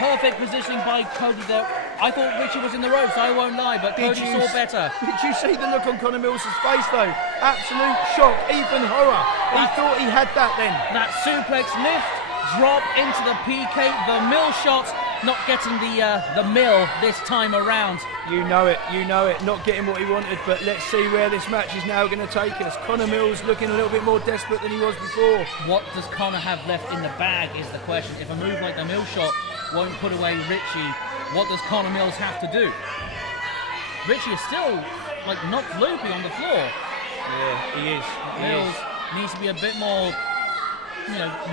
Perfect positioning by Cody there. I thought Richie was in the ropes, I won't lie, but Cody saw better. Did you see the look on Conor Mills' face though? Absolute shock, even horror. He thought he had that then. That suplex lift, drop into the PK, the mill shot, not getting the mill this time around. You know it, not getting what he wanted, but let's see where this match is now going to take us. Conor Mills looking a little bit more desperate than he was before. What does Conor have left in the bag is the question. If a move like the mill shot won't put away Richie, what does Conor Mills have to do? Richie is still like knocked loopy on the floor. Yeah, he is. Mills needs to be a bit more,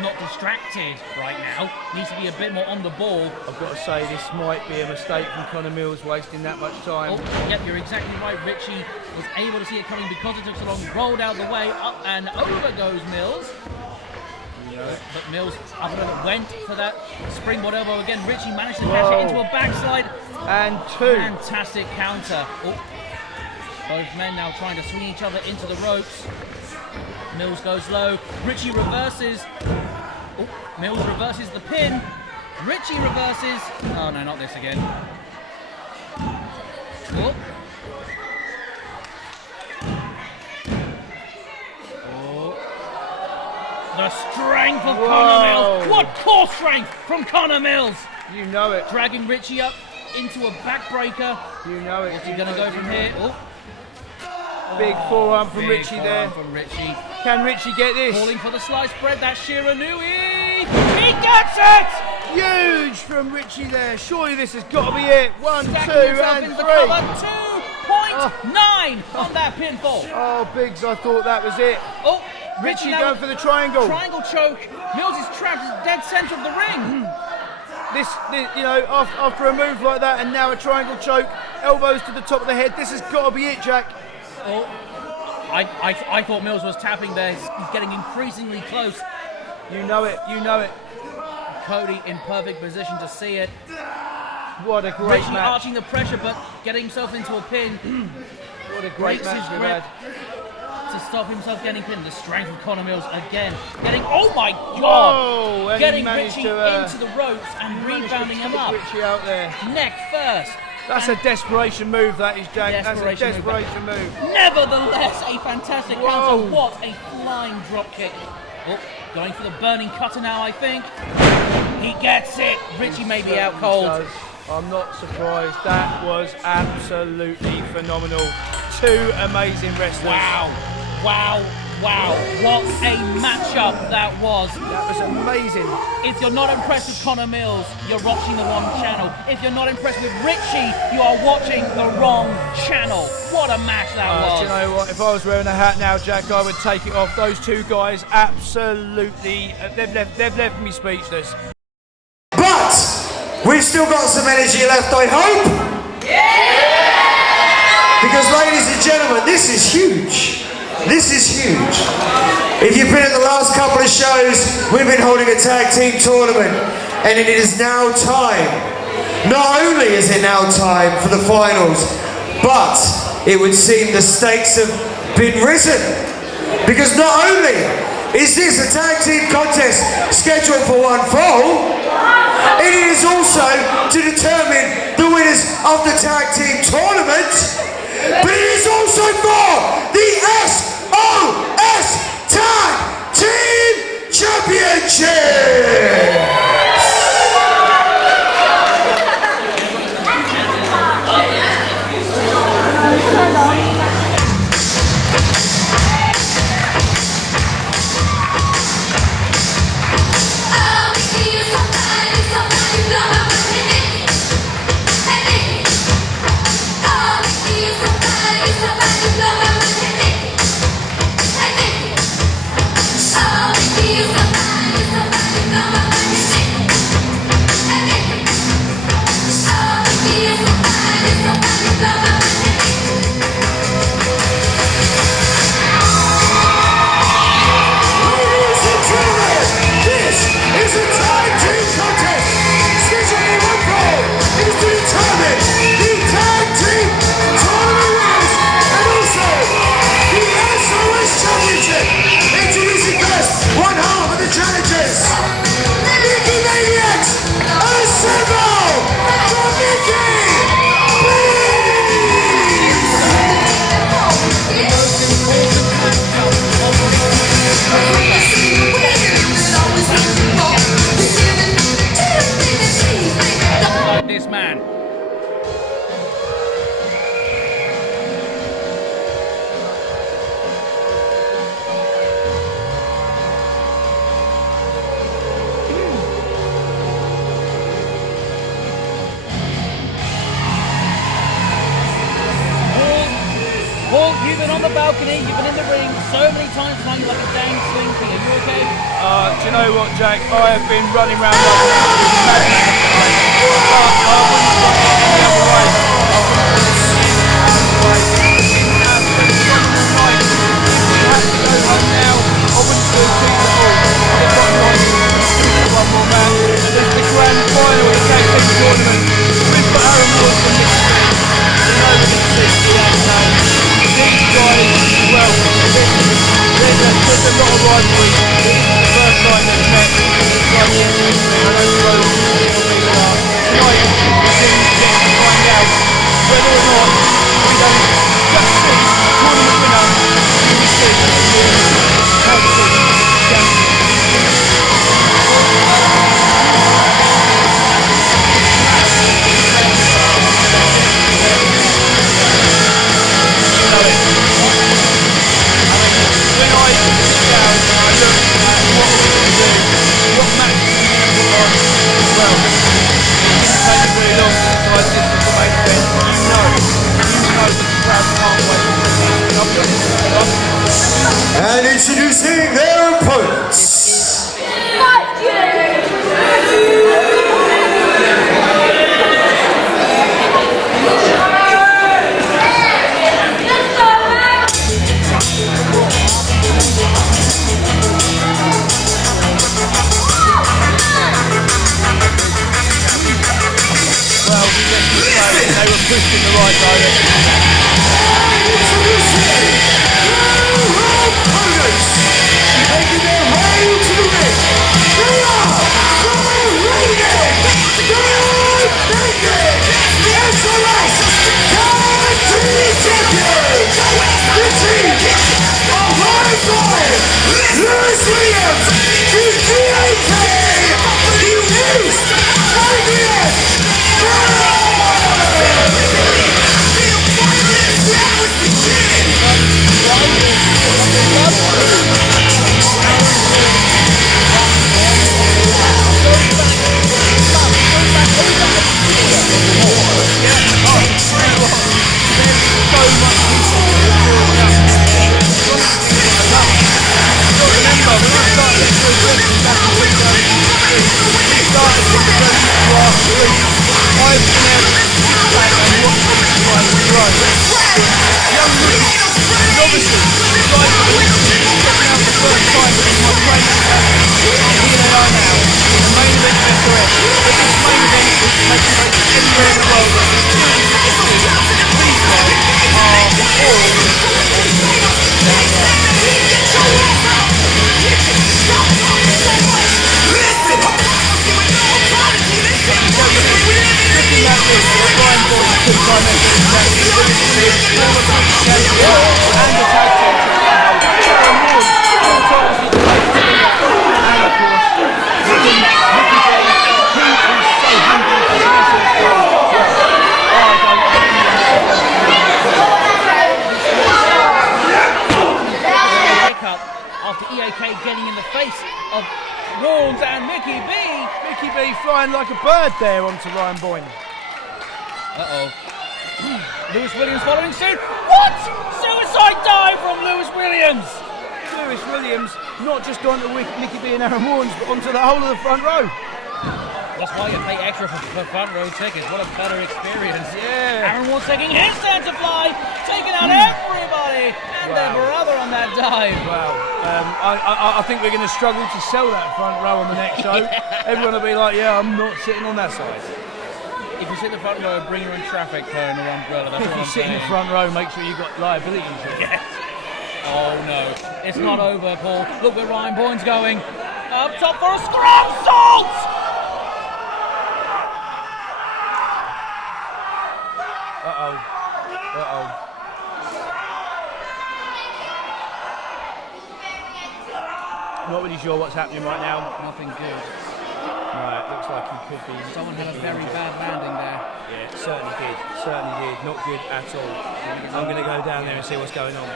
not distracted right now. Needs to be a bit more on the ball. I've got to say, this might be a mistake from Conor Mills wasting that much time. Oh, yep, you're exactly right. Richie was able to see it coming because it took so long. Rolled out the way, up and over goes Mills. But Mills went for that springboard elbow again. Richie managed to catch it into a backslide. And two. Fantastic counter. Oh. Both men now trying to swing each other into the ropes. Mills goes low. Richie reverses. Oh, Mills reverses the pin. Richie reverses. Oh no, not this again. Oh. The strength of Conor Mills. What core strength from Conor Mills. You know it. Dragging Richie up into a backbreaker. You know it. What's he going to go from here? Oh. Big forearm from Big Richie forearm there. From Richie. Can Richie get this? Calling for the sliced bread. That Shiranui. He gets it. Huge from Richie there. Surely this has got to be it. 1, 2, Stacking himself and in 3. the cover. 2.9 on that pinfall. Oh, Biggs, I thought that was it. Oh, Richie now going for the triangle. Triangle choke. Mills is trapped in the dead centre of the ring. This, after a move like that and now a triangle choke, elbows to the top of the head, this has got to be it, Jack. Oh, I thought Mills was tapping there. He's getting increasingly close. You know it. Cody in perfect position to see it. What a great Richie match. arching the pressure, but getting himself into a pin. What a great Breaks match his we've grip had. to stop himself getting pinned. The strength of Conor Mills again. Oh my Whoa, God! and Getting he managed Richie to, into the ropes and rebounding him up. Richie out there. Neck first. That's a desperation move, that is, Jack. That's a Desperation desperation move. Nevertheless, a fantastic Whoa. counter. What a flying drop kick. Oh, going for the burning cutter now, I think. He gets it. Richie may be out cold. Does. I'm not surprised. That was absolutely phenomenal. Two amazing wrestlers. Wow. What a matchup that was. That was amazing. If you're not impressed with Conor Mills, you're watching the wrong channel. If you're not impressed with Richie, you are watching the wrong channel. What a match that was. Do you know what? If I was wearing a hat now, Jack, I would take it off. Those two guys, absolutely, they've left me speechless. But we've still got some energy left, I hope. Because, ladies and gentlemen, this is huge. This is huge. If you've been at the last couple of shows, we've been holding a tag team tournament, and it is now time. Not only is it now time for the finals, but it would seem the stakes have been risen. Because not only is this a tag team contest scheduled for one fall, it is also to determine the winners of the tag team tournament, but it is also for the SOS Tag Team Championship! Somebody balcony, you've been in the ring so many times now, you're like a dang swing king. Are you okay? Do you know what, Jack? I have been running around like an absolute madman tonight. I wouldn't want it any other way. I wouldn't want it any other way. It's been an absolute phenomenal night. If we had to go home now, I wouldn't feel cheap at all. I've got nice to do one more match. There's the grand final of the tag team tournament. We've got Aaron Ward from Michigan. You know we're going to see these guys, well, there's a lot of rivalry. This is the first time they've met. Like this, and I suppose it will be the last. Tonight, the team gets to find out whether or not we don't just see the tournament winner, we will see the tag team champion. And introducing their opponents. They were pushed in the right direction. Making their way to the ring. They are the SOS Title Champions. The team of Mayfairs, Lewis Williams, the Tate, the East, getting in the face of Warnes and Mickey B. Mickey B flying like a bird there onto Ryan Boyne. Uh-oh. Lewis Williams following suit. What? Suicide dive from Lewis Williams. Lewis Williams not just onto Mickey B and Aaron Warnes, but onto the whole of the front row. That's why you pay extra for front row tickets. What a better experience. Yeah. Aaron Warnes taking his stand to fly, taking out everybody and their brother on that dive. Wow. I think we're going to struggle to sell that front row on the next show. Everyone will be like, yeah, I'm not sitting on that side. If you sit in the front row, bring your own traffic cone or umbrella. That's If what you I'm sit in the saying. front row, make sure you've got liability insurance. Yes. Oh no, it's not over, Paul. Look where Ryan Boyne's going. Up top for a scrum salt! Uh-oh. Uh-oh. Not really sure what's happening right now. Nothing good. No, it looks like he could be. Someone had a very bad landing there. Yeah, certainly did. Certainly did. Not good at all. I'm going to go down there and see what's going on.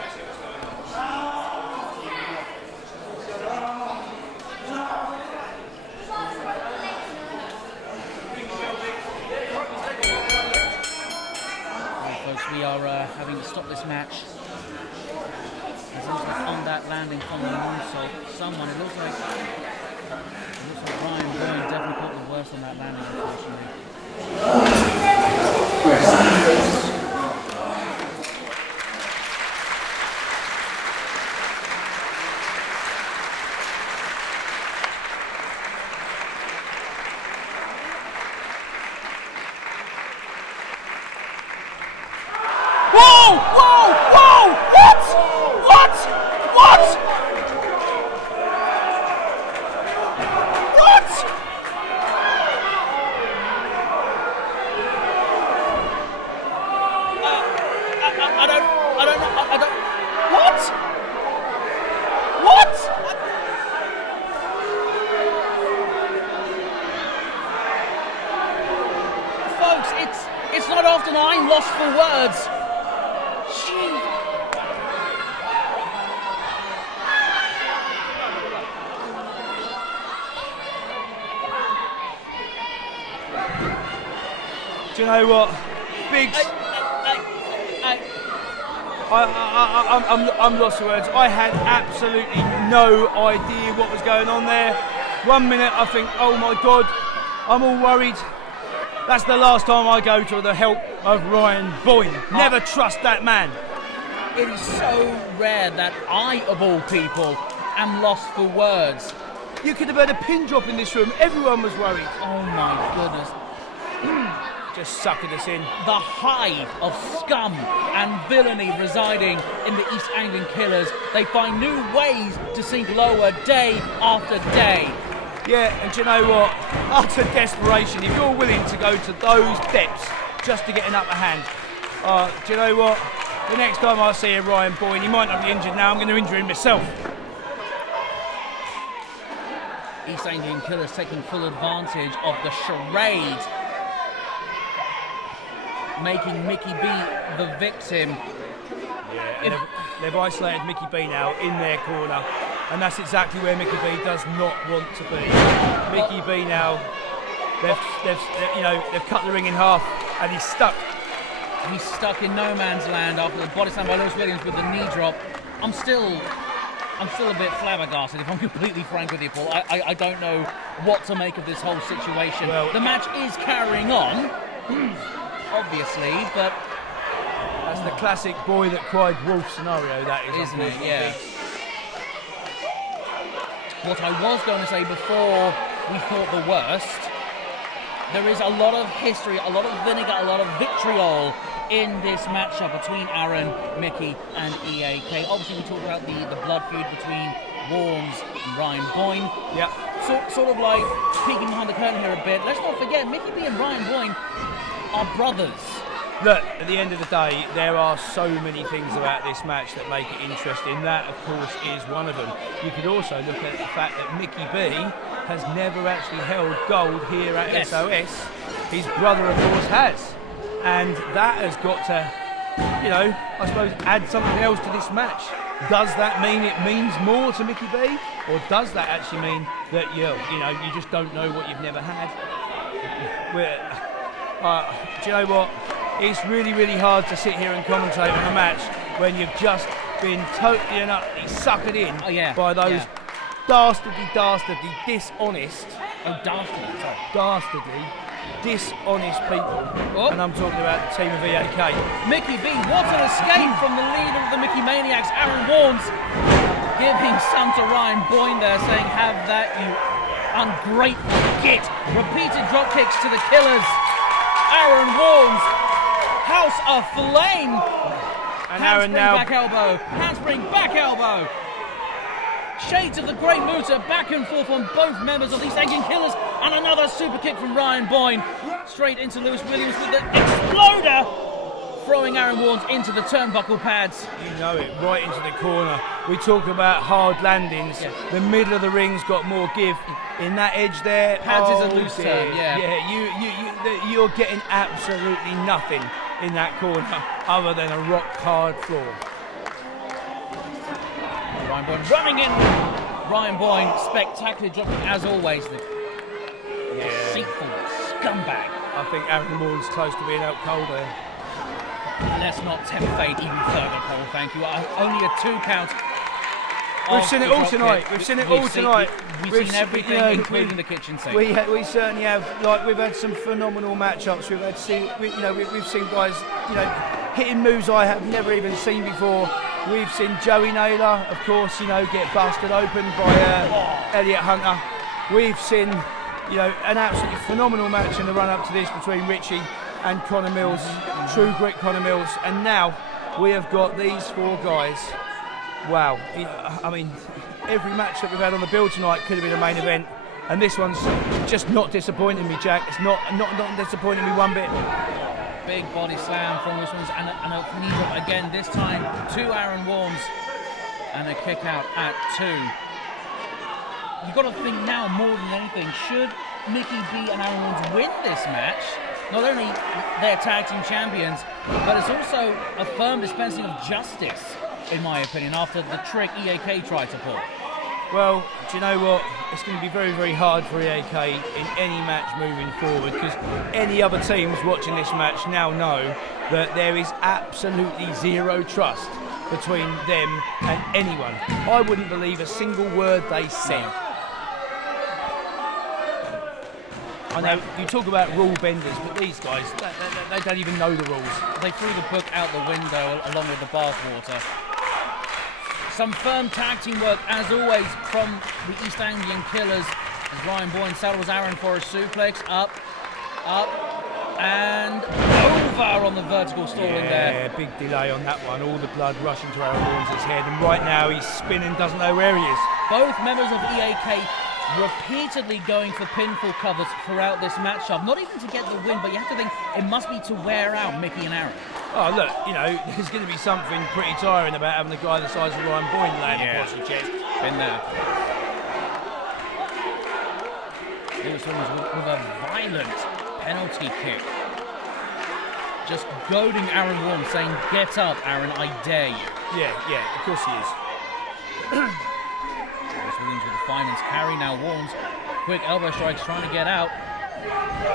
Right, folks, we are having to stop this match on that landing from the moonsault. Someone, it looks like Ryan Boyne definitely caught the worst on that landing, unfortunately. Whoa! Whoa! Whoa! What? What? What? What? I don't know. What? What? Folks, it's not often I'm lost for words. Do you know what? Biggs. I'm lost for words. I had absolutely no idea what was going on there. 1 minute I think, oh my God, I'm all worried. That's the last time I go to the help of Ryan Boyne. Never trust that man. It is so rare that I, of all people, am lost for words. You could have heard a pin drop in this room. Everyone was worried. Oh my goodness. Just sucking us in. The hive of scum and villainy residing in the East Anglian Killers. They find new ways to sink lower day after day. Yeah, and do you know what? Utter desperation. If you're willing to go to those depths just to get an upper hand. Do you know what? The next time I see a Ryan Boyne, he might not be injured now, I'm going to injure him myself. East Anglian Killers taking full advantage of the charade, making Mickey B the victim. Yeah, and they've isolated Mickey B now in their corner, and that's exactly where Mickey B does not want to be. Mickey B now, they've cut the ring in half, and he's stuck. He's stuck in no man's land after the body slam by Lewis Williams with the knee drop. I'm still a bit flabbergasted, if I'm completely frank with you, Paul. I don't know what to make of this whole situation. Well, the match is carrying on, obviously, but that's the classic boy that cried wolf scenario, that is, isn't it? Yeah. What I was going to say before we thought the worst, there is a lot of history, a lot of vinegar, a lot of vitriol in this matchup between Aaron, Mickey and EAK. Obviously we talked about the blood feud between Worms and Ryan Boyne. Yep. Sort of like peeking behind the curtain here a bit. Let's not forget, Mickey B and Ryan Boyne are brothers. Look, at the end of the day, there are so many things about this match that make it interesting. That, of course, is one of them. You could also look at the fact that Mickey B has never actually held gold here at SOS. His brother, of course, has. And that has got to, I suppose, add something else to this match. Does that mean it means more to Mickey B? Or does that actually mean that, you just don't know what you've never had? Do you know what? It's really, really hard to sit here and commentate on a match when you've just been totally and utterly suckered in by those dastardly, dishonest... Oh, dastardly, dastardly, dishonest people. Oh. And I'm talking about the team of EAK. Mickey B, what an escape from the leader of the Mickey Maniacs, Aaron Warnes, giving some to Ryan Boyne there, saying, have that, you ungrateful git. Repeated drop kicks to the Killers. Aaron Warnes, House of Flame. And Aaron now. Handspring back elbow. Shades of the Great Muta back and forth on both members of these Anglian Killers, and another super kick from Ryan Boyne straight into Lewis Williams with the exploder, throwing Aaron Warnes into the turnbuckle pads. You know it, right into the corner. We talk about hard landings. Yeah. The middle of the ring's got more give. In that edge there, pads is a loose turn. Yeah, you're getting absolutely nothing in that corner other than a rock hard floor. Ryan Boyne running in. Ryan Boyne, spectacular dropping as always. The deceitful scumbag. I think Aaron Warnes close to being out cold there. Let's not tempt fate even further, Paul, thank you. Only a 2 count We've seen it all tonight. We've seen it all tonight. We've seen everything, including the kitchen sink. We certainly have. Like, we've had some phenomenal matchups. We've seen guys, hitting moves I have never even seen before. We've seen Joey Naylor, of course, get busted open by Elliot Hunter. We've seen, an absolutely phenomenal match in the run-up to this between Richie and Connor Mills, True Grit Connor Mills, and now we have got these 4 guys. Wow, I mean, every match that we've had on the bill tonight could have been a main event, and this one's just not disappointing me, Jack. It's not disappointing me one bit. Big body slam from this one's and a knee drop again, this time to Aaron Warnes, and a kick out at 2. You've got to think now more than anything, should Mickey B and Aaron Warnes win this match, not only they're tag team champions, but it's also a firm dispensing of justice, in my opinion, after the trick EAK tried to pull. Well, do you know what? It's going to be very, very hard for EAK in any match moving forward, because any other teams watching this match now know that there is absolutely zero trust between them and anyone. I wouldn't believe a single word they said. I know you talk about rule benders, but these guys, they don't even know the rules. They threw the book out the window along with the bathwater. Some firm tag team work, as always, from the East Anglian Killers. As Ryan Boyne settles Aaron for a suplex. Up, and over on the vertical stall in there. Yeah, big delay on that one. All the blood rushing to Aaron Warnes' head, and right now he's spinning, doesn't know where he is. Both members of EAK repeatedly going for pinfall covers throughout this matchup. Not even to get the win, but you have to think it must be to wear out Mickey and Aaron. Oh, look, there's going to be something pretty tiring about having a guy the size of Ryan Boyne landing across your chest. Been there. Lewis Williams with a violent penalty kick. Just goading Aaron Warnes, saying, "Get up, Aaron, I dare you." Yeah, of course he is. Lewis Williams with the finance carry now. Warnes, quick elbow strikes, trying to get out.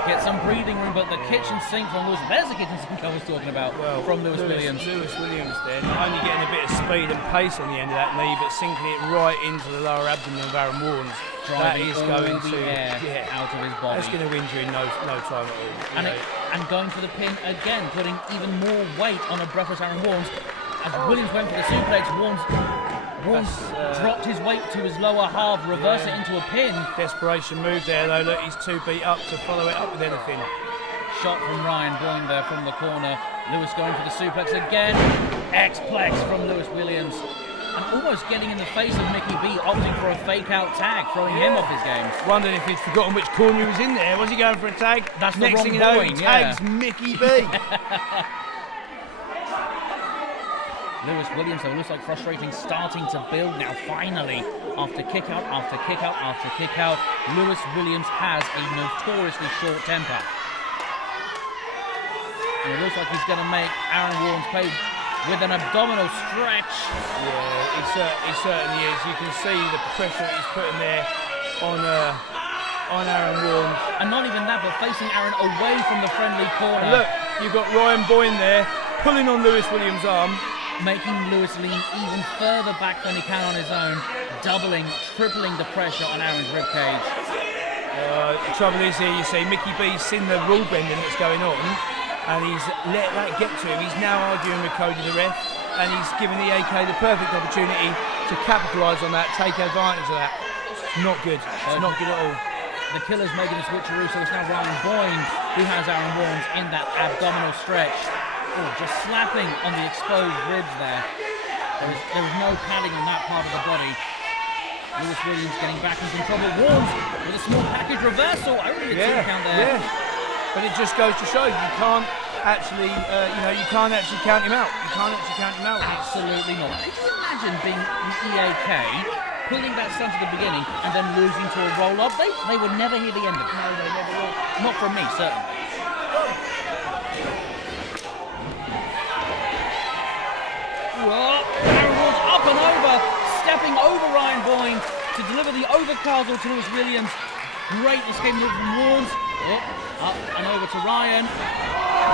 Get some breathing room, but the kitchen sink from Lewis. There's the kitchen sink I was talking about from Lewis Williams. Lewis Williams then, only getting a bit of speed and pace on the end of that knee, but sinking it right into the lower abdomen of Aaron Warnes. That is going to air out of his body. That's going to injure in no time at all. And going for the pin again, putting even more weight on a breathless Aaron Warnes. As Williams went for the suplex, Warnes dropped his weight to his lower half, reverse it into a pin. Desperation move there though, look, he's too beat up to follow it up with anything. Shot from Ryan Boyne there from the corner. Lewis going for the suplex again. X-plex from Lewis Williams. And almost getting in the face of Mickey B, opting for a fake out tag, throwing him off his game. Wondering if he'd forgotten which corner he was in there. Was he going for a tag? That's the next wrong thing you know, Boyne, he tags Mickey B. Lewis Williams, though, looks like frustrating, starting to build now, finally. After kick out, after kick out, after kick out, Lewis Williams has a notoriously short temper. And it looks like he's going to make Aaron Warnes pay with an abdominal stretch. Yeah, he certainly is. You can see the pressure he's putting there on Aaron Warnes. And not even that, but facing Aaron away from the friendly corner. And look, you've got Ryan Boyne there, pulling on Lewis Williams' arm. Making Lewis lean even further back than he can on his own, doubling, tripling the pressure on Aaron's ribcage. The trouble is here, you see, Mickey B's seen the rule bending that's going on, and he's let that get to him. He's now arguing with Cody the ref, and he's giving the AK the perfect opportunity to capitalise on that, take advantage of that. Not good. It's not good at all. The Killer's making a switcheroo, so it's now Ryan Boyne who has Aaron Warnes in that abdominal stretch. Oh, just slapping on the exposed ribs there. There was no padding on that part of the body. Lewis Williams getting back in control. Warnes with a small package reversal. I really did count there. Yeah. But it just goes to show you can't actually, you can't actually count him out. You can't actually count him out. Absolutely not. Could you imagine being the EAK, pulling that stunt at the beginning and then losing to a roll-up? They would never hear the end of it. No, they never will. Not from me, certainly. Aaron Warnes up and over, stepping over Ryan Boyne to deliver the overcastle to Lewis Williams. Great escape move from Warnes. Up and over to Ryan.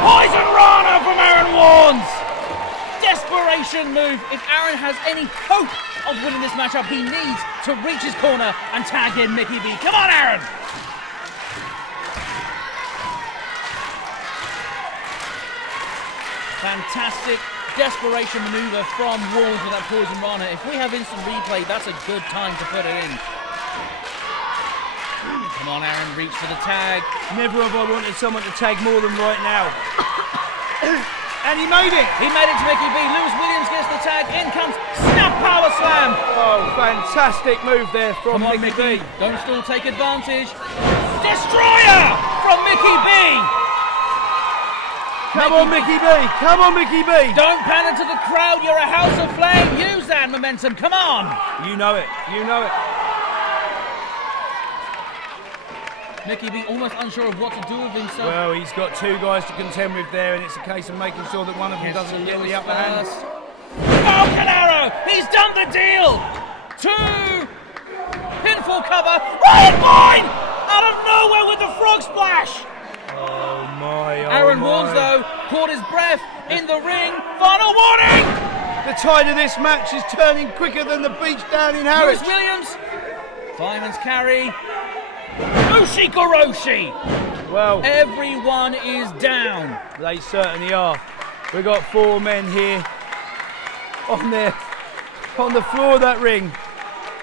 Poison Rana from Aaron Warnes! desperation move. If Aaron has any hope of winning this matchup, he needs to reach his corner and tag in Mickey B. Come on, Aaron! Fantastic desperation maneuver from Warnes with that Poison Rana. If we have instant replay, that's a good time to put it in. Come on, Aaron, reach for the tag. Never have I wanted someone to tag more than right now. And he made it! He made it to Mickey B. Lewis Williams gets the tag. In comes snap power slam. Oh, fantastic move there from Come on, Mickey B. Don't still take advantage. Destroyer from Mickey B. Come on, Mickey B. Come on, Mickey B. Don't pander to the crowd. You're a house of flame. Use that momentum. Come on. You know it. You know it. Mickey B almost unsure of what to do with himself. Well, he's got two guys to contend with there, and it's a case of making sure that one of them doesn't get the upper hand. Falcon Arrow. He's done the deal. 2 pinfall cover. Ryan Boyne out of nowhere with the frog splash. Oh my, Aaron Warnes, though, caught his breath in the ring. Final warning! The tide of this match is turning quicker than the beach down in Harwich. Lewis Williams, fireman's carry. Ushikoroshi! Well, Everyone is down. they certainly are. We've got 4 men here on the floor of that ring.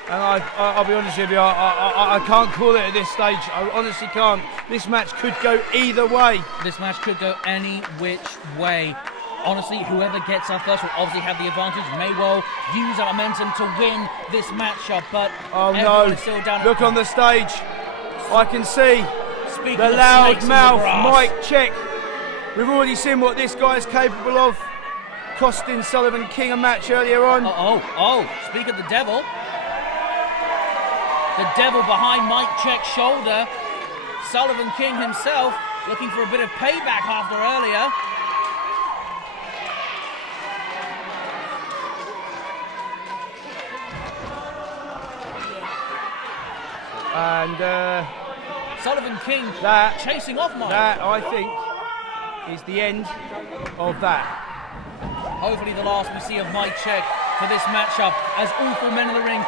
And I'll be honest with you, I can't call it at this stage. I honestly can't. This match could go either way. This match could go any which way. Honestly, whoever gets up first will obviously have the advantage. May well use that momentum to win this matchup, but everyone is still down. Look on the stage. I can see Speaking the of loud snakes in the mouth grass. mic check. We've already seen what this guy's capable of. Costing Sullivan King a match earlier on. Speak of the devil. The devil behind Mike Check's shoulder. Sullivan King himself looking for a bit of payback after earlier. And Sullivan King chasing off Mike. That, I think, is the end of that. Hopefully the last we see of Mike Check for this matchup, as all 4 men in the ring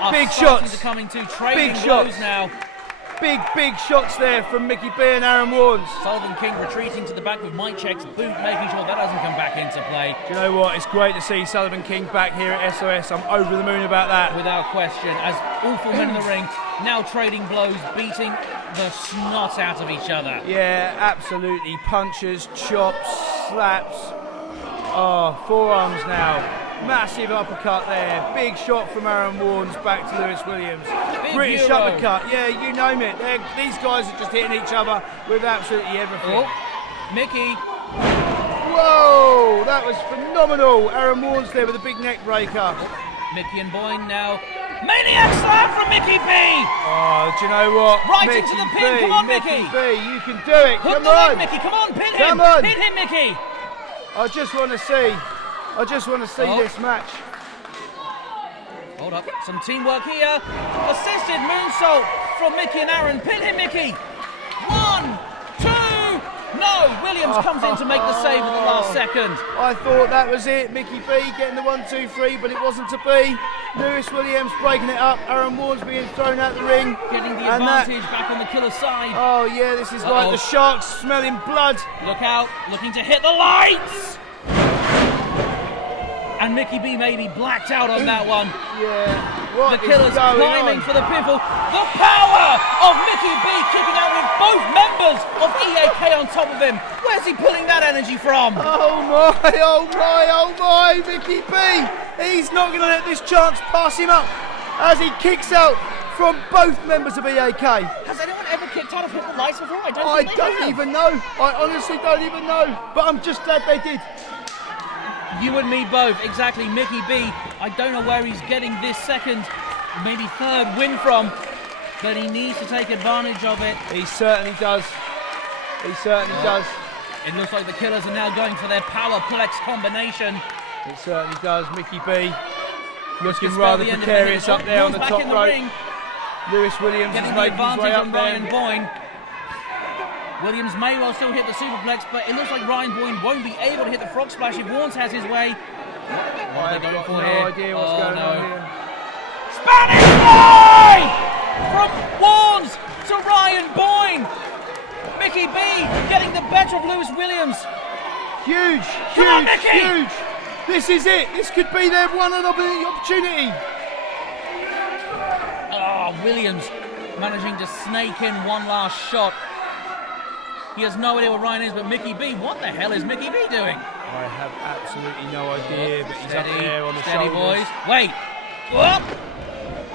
are Big starting shots. to come into trading Big blows shots. now. Big shots there from Mickey B and Aaron Warnes. Sullivan King retreating to the back with Mike Check's boot, making sure that doesn't come back into play. Do you know what? It's great to see Sullivan King back here at SOS. I'm over the moon about that. Without question, as all 4 men in the ring now trading blows, beating the snot out of each other. Yeah, absolutely. Punches, chops, slaps. Oh, forearms now. Massive uppercut there. Big shot from Aaron Warnes back to Lewis Williams. British Euro. uppercut. Yeah, you name it. These guys are just hitting each other with absolutely everything. Mickey. Whoa, that was phenomenal. Aaron Warnes there with a big neck breaker. Mickey and Boyne now. Maniac slam from Mickey B! Oh, do you know what? Right Mickey into the pin. B, Come on, Mickey Mickey. B, you can do it. Hook Come the leg, on. Mickey. Come on, pin him. Come on. Pin him, Mickey. I just want to see this match. Hold up, some teamwork here. Assisted moonsault from Mickey and Aaron. Pin him, Mickey. 1, 2. No, Williams comes in to make the save in the last second. I thought that was it. Mickey B getting the 1, 2, 3, but it wasn't to be. Lewis Williams breaking it up. Aaron Warnes being thrown out the ring. Getting the advantage back on the killer's side. Oh yeah, this is like the sharks smelling blood. Look out, looking to hit the lights. And Mickey B maybe blacked out on that one. Yeah. What the killer's is going climbing on? for the pinfall. The power of Mickey B kicking out with both members of EAK on top of him. Where's he pulling that energy from? Oh my, Mickey B. He's not going to let this chance pass him up as he kicks out from both members of EAK. Has anyone ever kicked out of Hit the Lights before? I don't even know. I honestly don't even know. But I'm just glad they did. You and me both, exactly. Mickey B, I don't know where he's getting this second, maybe third win from, but he needs to take advantage of it. He certainly does. He certainly does. It looks like the killers are now going for their powerplex combination. It certainly does. Mickey B looking rather precarious up there on the top rope. Lewis Williams is making his way up there. Ryan Boyne. Williams may well still hit the superplex, but it looks like Ryan Boyne won't be able to hit the frog splash if Warnes has his way. What are they going for here? No idea what's going on here. Spanish fly! From Warnes to Ryan Boyne. Mickey B getting the better of Lewis Williams. Huge, Come on, huge, Mickey! huge. This is it. This could be their one and only opportunity. Oh, Williams managing to snake in one last shot. He has no idea what Ryan is, but Mickey B, what the hell is Mickey B doing? I have absolutely no idea, but he's Steady, up there on the steady shoulders. boys. Wait. Up.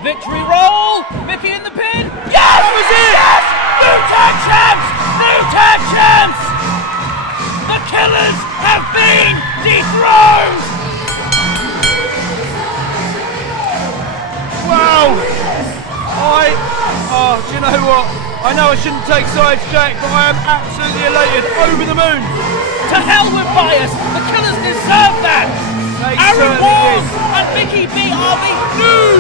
Victory roll. Mickey in the pin. Yes! That was it! Yes! New tag champs! New tag champs! The Killers have been dethroned! Wow! Do you know what? I know I shouldn't take sides, Jack, but I am absolutely elated, over the moon. To hell with bias! The Killers deserve that! They Aaron certainly Warnes did. and Mickey B are the new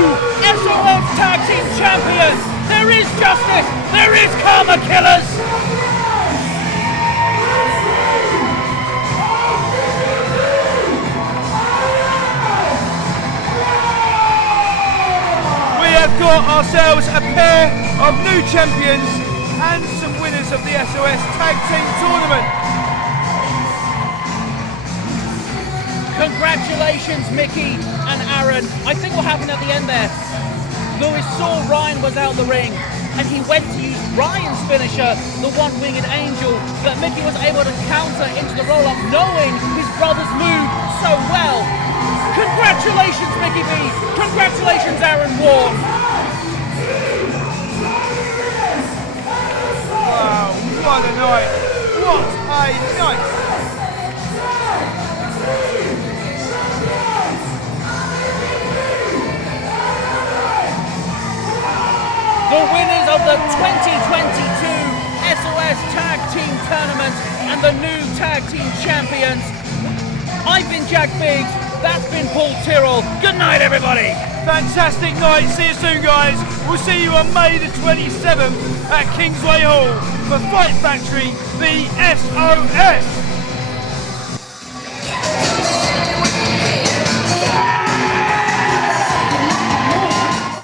SOS Tag Team Champions! There is justice! There is karma, Killers! We have got ourselves a pair of new champions and some winners of the SOS Tag Team Tournament. Congratulations, Mickey and Aaron. I think what happened at the end there, Lewis saw Ryan was out the ring and he went to use Ryan's finisher, the one-winged angel, but Mickey was able to counter into the roll-up knowing his brother's move so well. Congratulations, Mickey B. Congratulations, Aaron Warne. Wow, what a night. What a night. The winners of the 2022 SOS Tag Team Tournament and the new Tag Team Champions. I've been Jack Biggs, that's been Paul Tyrrell. Good night, everybody. Fantastic night. See you soon, guys. We'll see you on May the 27th at Kingsway Hall for Fight Factory, the SOS.